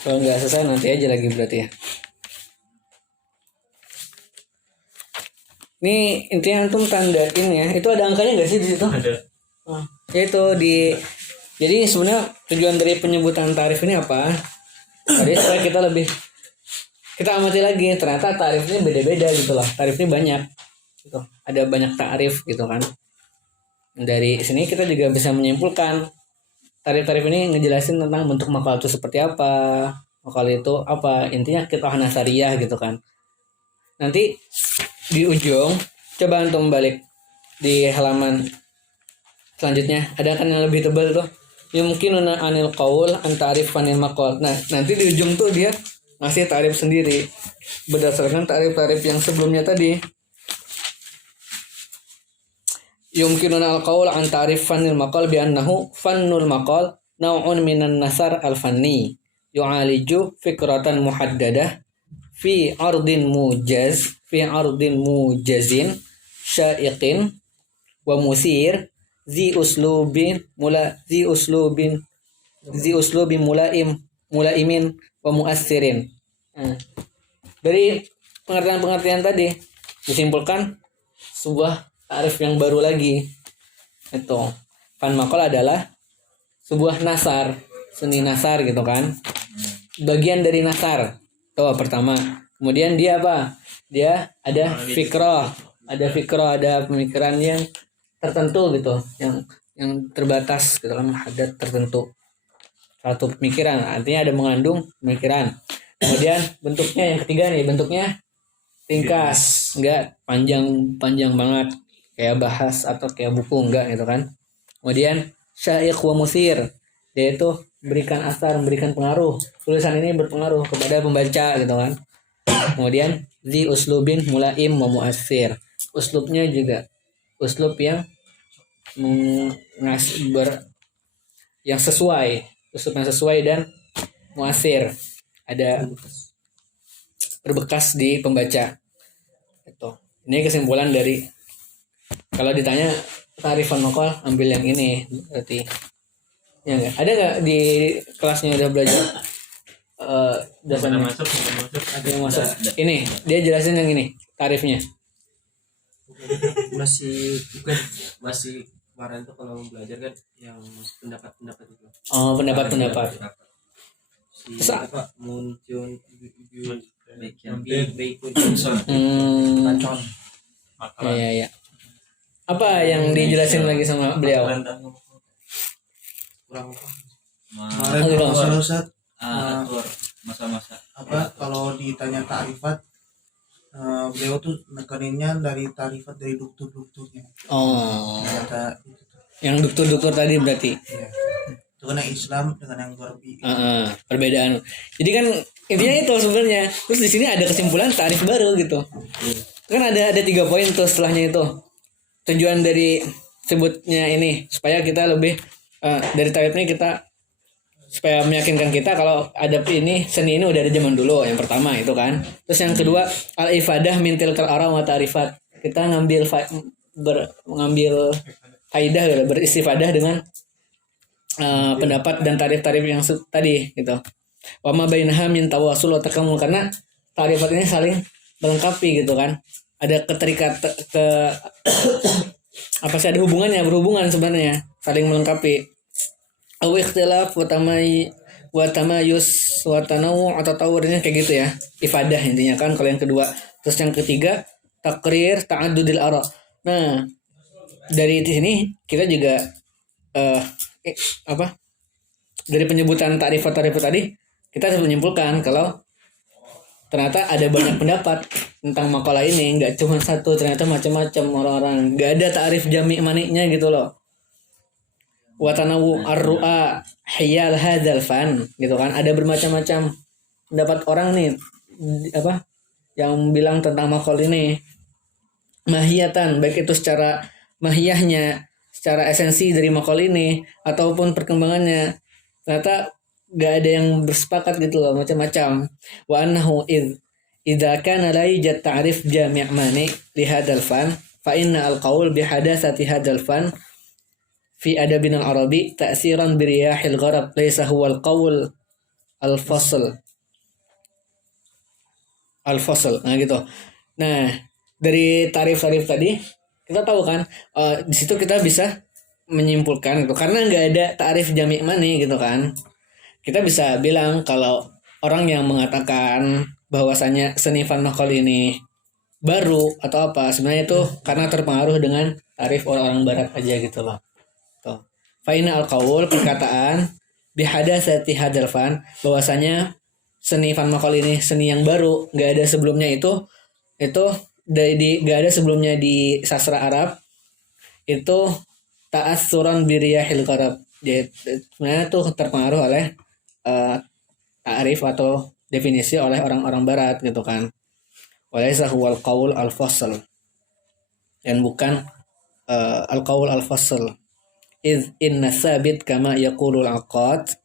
Kalau nggak selesai nanti aja lagi berarti ya. Ini intinya antum tandain ya. Itu ada angkanya nggak sih di situ? Ada. Ya itu jadi sebenarnya tujuan dari penyebutan tarif ini apa? Tadi supaya kita amati lagi, ternyata tarifnya beda-beda gitu loh. Tarifnya banyak. Gitu. Ada banyak tarif gitu kan. Dari sini kita juga bisa menyimpulkan tarif-tarif ini ngejelasin tentang bentuk maqal itu seperti apa, maqal itu apa, intinya kita nasariyah gitu kan. Nanti di ujung coba antum balik di halaman selanjutnya, ada kan yang lebih tebal tuh, yumkinuna anil qaul an ta'rif anil maqal. Nah nanti di ujung tuh dia ngasih tarif sendiri berdasarkan tarif-tarif yang sebelumnya tadi. Yumkinuna al-qaul an ta'rif fanil maqal bi annahu fannul maqal naw'un minan nasar al-fanni yu'aliju fikratan muhaddadah fi ardin mujazin sya'iqin wa musir zi uslubin mulaimin wa muassirin. Dari pengertian-pengertian tadi disimpulkan sebuah tarif yang baru lagi. Itu fan maqal adalah sebuah nasar, seni nasar gitu kan, bagian dari nasar. Tuh pertama. Kemudian dia apa? Dia ada fikrah, ada pemikiran yang tertentu gitu, yang terbatas gitu kan, ada tertentu. Satu pemikiran, artinya ada mengandung pemikiran. Kemudian bentuknya yang ketiga nih, bentuknya ringkas, enggak panjang banget kayak bahas atau kayak buku, enggak gitu kan. Kemudian syaikh wa musir, yaitu berikan asar, memberikan pengaruh. Tulisan ini berpengaruh kepada pembaca gitu kan. Kemudian zi uslubin mulaim wa muassir. Uslubnya juga uslub yang yang sesuai dan muasir, ada berbekas di pembaca. Itu. Ini kesimpulan dari, kalau ditanya tarifan maqal ambil yang ini berarti. Ya enggak? Ada enggak di kelasnya udah belajar dasarnya? Masuk. Ada yang masuk. Ini dia jelasin yang ini tarifnya. Masih kemarin tuh kalau belajar kan yang pendapat itu. Oh, pendapat. Si apa muncul berikut Ya. Apa yang dijelasin lagi sama beliau? kurang apa? Kemarin masalah Ustaz, Masa-masa. apa kalau ditanya ta'rifat, beliau tuh nekaninnya dari ta'rifat dari duktur-dukturnya. Oh, Kata yang dokter tadi berarti. ya. Itu kan yang Islam dengan yang Gharbi. Perbedaan. Jadi kan intinya itu sebenarnya. Terus di sini ada kesimpulan tarif baru gitu. Kan ada 3 poin tuh setelahnya itu. Tujuan dari sebutnya ini supaya kita lebih dari tarif ini kita supaya meyakinkan kita kalau ada ini seni ini udah ada zaman dulu, yang pertama itu kan. Terus yang kedua al-ifadah min tilkal ara wa ta'rifat. Kita ngambil faidah gitu, beristifadah dengan pendapat dan tarif-tarif yang tadi gitu. Wa ma bainaha min tawassul wa takamul, karena tarifat ini saling melengkapi gitu kan. Ada apa sih, ada berhubungan sebenarnya, saling melengkapi. Aw ikhtilaf wa tamayus wa tanawu atau tawurnya kayak gitu ya. Ifadah intinya kan kalau yang kedua. Terus yang ketiga takrir ta'addudil ara. Nah, dari sini kita juga dari penyebutan tarif-tarif tadi kita harus menyimpulkan kalau ternyata ada banyak pendapat tentang makalah ini, nggak cuma satu, ternyata macam-macam orang-orang, nggak ada tarif jami' maniknya gitu loh. Watanawu ar-ru'a hiyal hadzal fan gitu kan, ada bermacam-macam pendapat orang nih yang bilang tentang maqal ini mahiyatan, baik itu secara mahiyahnya, secara esensi dari maqal ini ataupun perkembangannya, ternyata gak ada yang bersepakat gitu loh, macam-macam. Wa annahu idza kana la yujad ta'rif jami' mani li hadzal fan fa inna al-qaul bi hadatsati hadzal fan fi adabin al-arabi ta'siran bi riyahil gharab laysa huwa al-qaul al-fasl. Al-fasl. Nah gitu. Nah, dari tarif-tarif tadi kita tahu kan di situ kita bisa menyimpulkan gitu karena nggak ada tarif jami' mani gitu kan. Kita bisa bilang kalau orang yang mengatakan bahwasanya seni fan makol ini baru atau apa sebenarnya itu karena terpengaruh dengan tarif orang-orang barat aja gitu loh. Tuh. Faina al-qaul perkataan bihadatsati hadzal fan bahwasanya seni fan makol ini seni yang baru nggak ada sebelumnya itu nggak ada sebelumnya di sastra Arab itu ta'assuran biriyahil qarab. Jadi sebenarnya itu terpengaruh oleh ta'rif atau definisi oleh orang-orang barat gitu kan. Walaysa huwal qaul al-fasl dan bukan al-qaul al-fasl. Iz inna sabit kama yaqulul aqad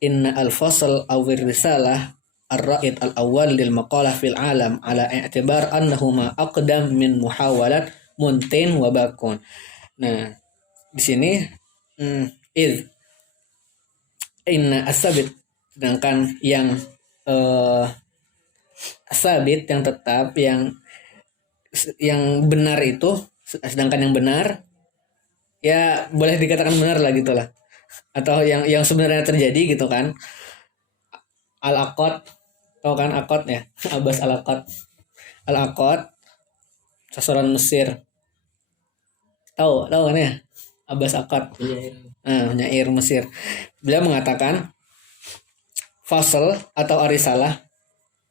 inna al-fasl aw risalah ar-ra'id al-awwal lil maqalah fil alam ala i'tibar annahuma aqdam min muhawalat muntin wa bakun. Nah, di sini iz inna as-sabit sedangkan yang sabit yang tetap yang benar itu sedangkan yang benar ya boleh dikatakan benar lah gitu lah atau yang sebenarnya terjadi gitu kan al-aqad tau kan aqad ya Abbas al-aqad sasaran Mesir tahu kan ya Abbas Aqad penyair Mesir beliau mengatakan fasl atau arisalah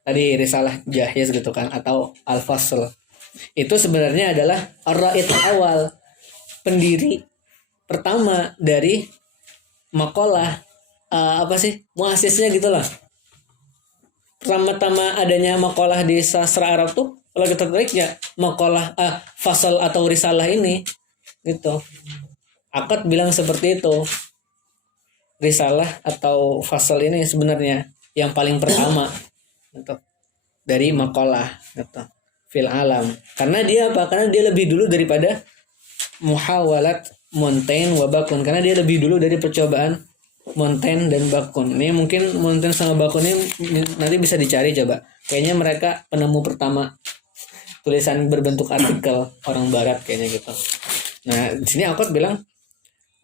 tadi risalah Jahiz gitu kan atau al-fasl itu sebenarnya adalah ar-ra'id awal pendiri pertama dari makalah muasisnya gitu lah pertama-tama adanya makalah di sastra Arab tuh kalau kita tarik ya makalah fasal atau risalah ini gitu Akad bilang seperti itu risalah atau fasal ini sebenarnya yang paling pertama gitu dari makalah gitu fil alam karena dia lebih dulu daripada muhawalat Montaigne wa Bakun karena dia lebih dulu dari percobaan Montaigne dan Bakun. Ini mungkin Montaigne sama Bakun ini nanti bisa dicari coba. Kayaknya mereka penemu pertama tulisan berbentuk artikel orang barat kayaknya gitu. Nah, di sini Alcott bilang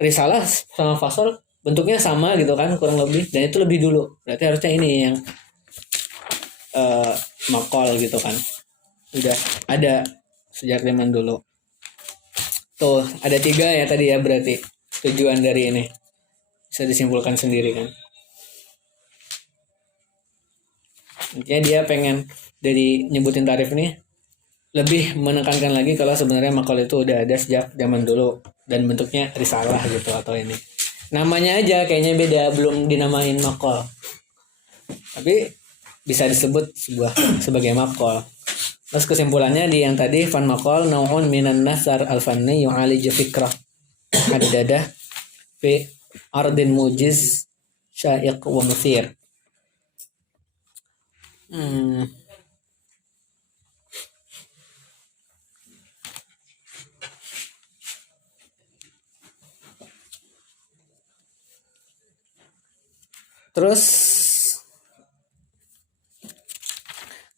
risalah sama fasal bentuknya sama gitu kan kurang lebih dan itu lebih dulu. Berarti harusnya ini yang makol gitu kan. Udah ada sejak zaman dulu. Tuh, ada 3 ya tadi ya berarti tujuan dari ini. Bisa disimpulkan sendiri kan. Intinya dia pengen dari nyebutin tarif ini lebih menekankan lagi kalau sebenarnya makol itu udah ada sejak zaman dulu dan bentuknya risalah gitu atau ini. Namanya aja kayaknya beda, belum dinamain makol. Tapi bisa disebut sebagai makol. Terus kesimpulannya di yang tadi fan maqal nau'un minan nasar al-fanni yu'aliju fikrah haddadah fi ardin mujiz sya'iq wa muthir. Terus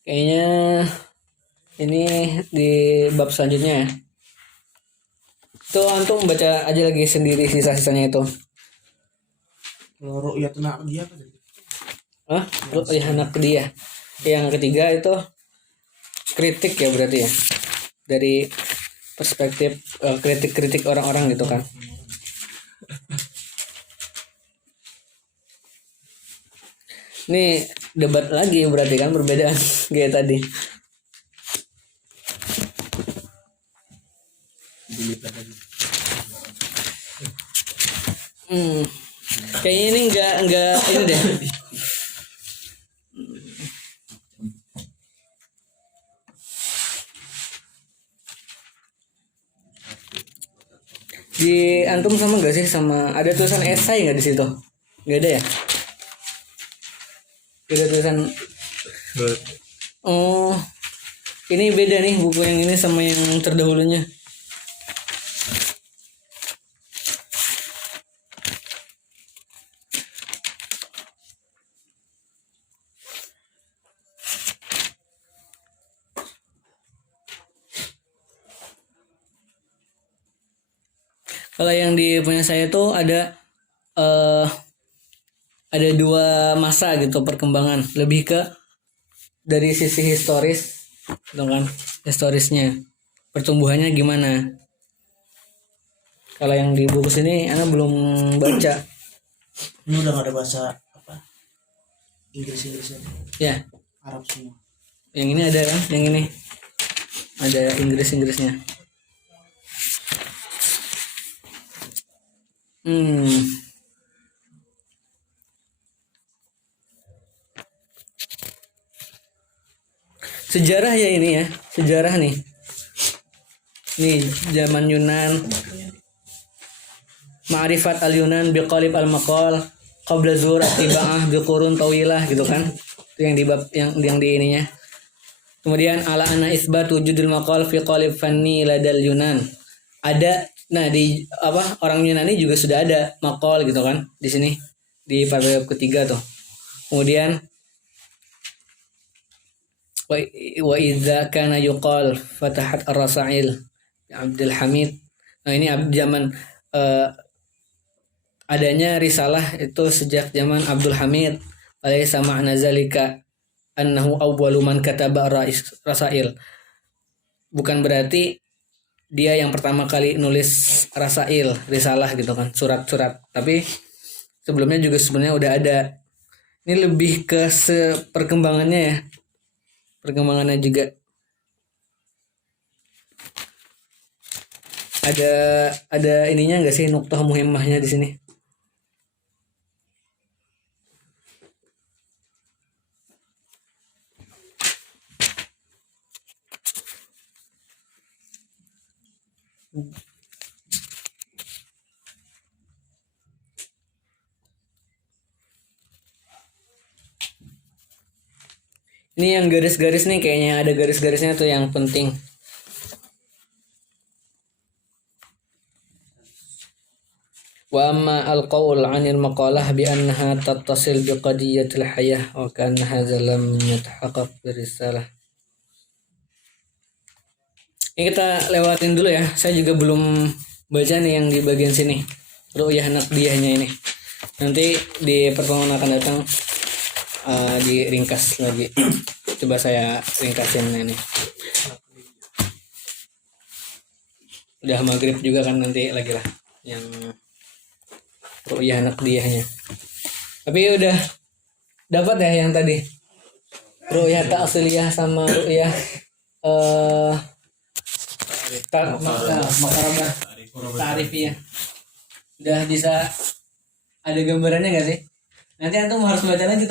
kayaknya ini di bab selanjutnya ya. Itu antum baca aja lagi sendiri sisa-sisanya itu. Ru'yatun aqdiyah apa tadi? Anak dia. Yang ketiga itu kritik ya berarti ya. Dari perspektif kritik-kritik orang-orang gitu kan. Ini debat lagi berarti kan perbedaan kayak tadi. Kayaknya ini enggak ini deh. Di antum sama enggak sih sama ada tulisan esai enggak di situ? Enggak ada ya? Ada tulisan. Oh. Ini beda nih buku yang ini sama yang terdahulunya. Kalau yang di punya saya tuh ada dua masa gitu perkembangan, lebih ke dari sisi historis, gitu kan, historisnya, pertumbuhannya gimana. Kalau yang di buku sini Ana belum baca. Ini udah gak ada bahasa apa Inggrisnya, Ya, Arab semua. yang ini ada kan, yang ini ada Inggrisnya. Sejarah ya ini ya, sejarah nih. Nih zaman Yunan. Ma'rifat al-Yunan biqalib al-maqal qabla zuhur at-tibaah biqurun tawilah gitu kan. Itu yang di bab yang di ininya. Kemudian ala anna isbat wujudul maqal fi qalib fanni ladal Yunan. Ada di orang Yunani juga sudah ada maqal gitu kan di sini di paragraf ketiga tuh. Kemudian wa idza kana yuqal fatahat ar-rasail Abdul Hamid. Nah ini zaman adanya risalah itu sejak zaman Abdul Hamid. Alaysa ma'na zalika annahu awwalu man kataba rasail. Bukan berarti dia yang pertama kali nulis rasail, risalah gitu kan, surat-surat. Tapi sebelumnya juga sebenarnya udah ada. Ini lebih ke perkembangannya ya. Perkembangannya juga ada ininya enggak sih, nuktah muhimmahnya di sini? Ini yang garis-garis nih, kayaknya ada garis-garisnya tuh yang penting. Wa amma al-qawl 'anil maqalah bi annaha tattasil bi qadiyatil hayah wa kana hadza lam yatahaqqaq bi risalah. Ini kita lewatin dulu ya. Saya juga belum baca nih yang di bagian sini. Ru'yah naqdiyahnya ini. Nanti di pertemuan akan datang diringkas lagi. Coba saya ringkasin ini. Udah maghrib juga kan, nanti lagi lah yang ru'yah naqdiyahnya. Tapi udah dapat ya yang tadi. Ru'yah ta'siliyah sama ru'yah makarabah ta'rifiyah. Udah bisa ada gambarannya nggak sih? Nanti antum harus baca lagi.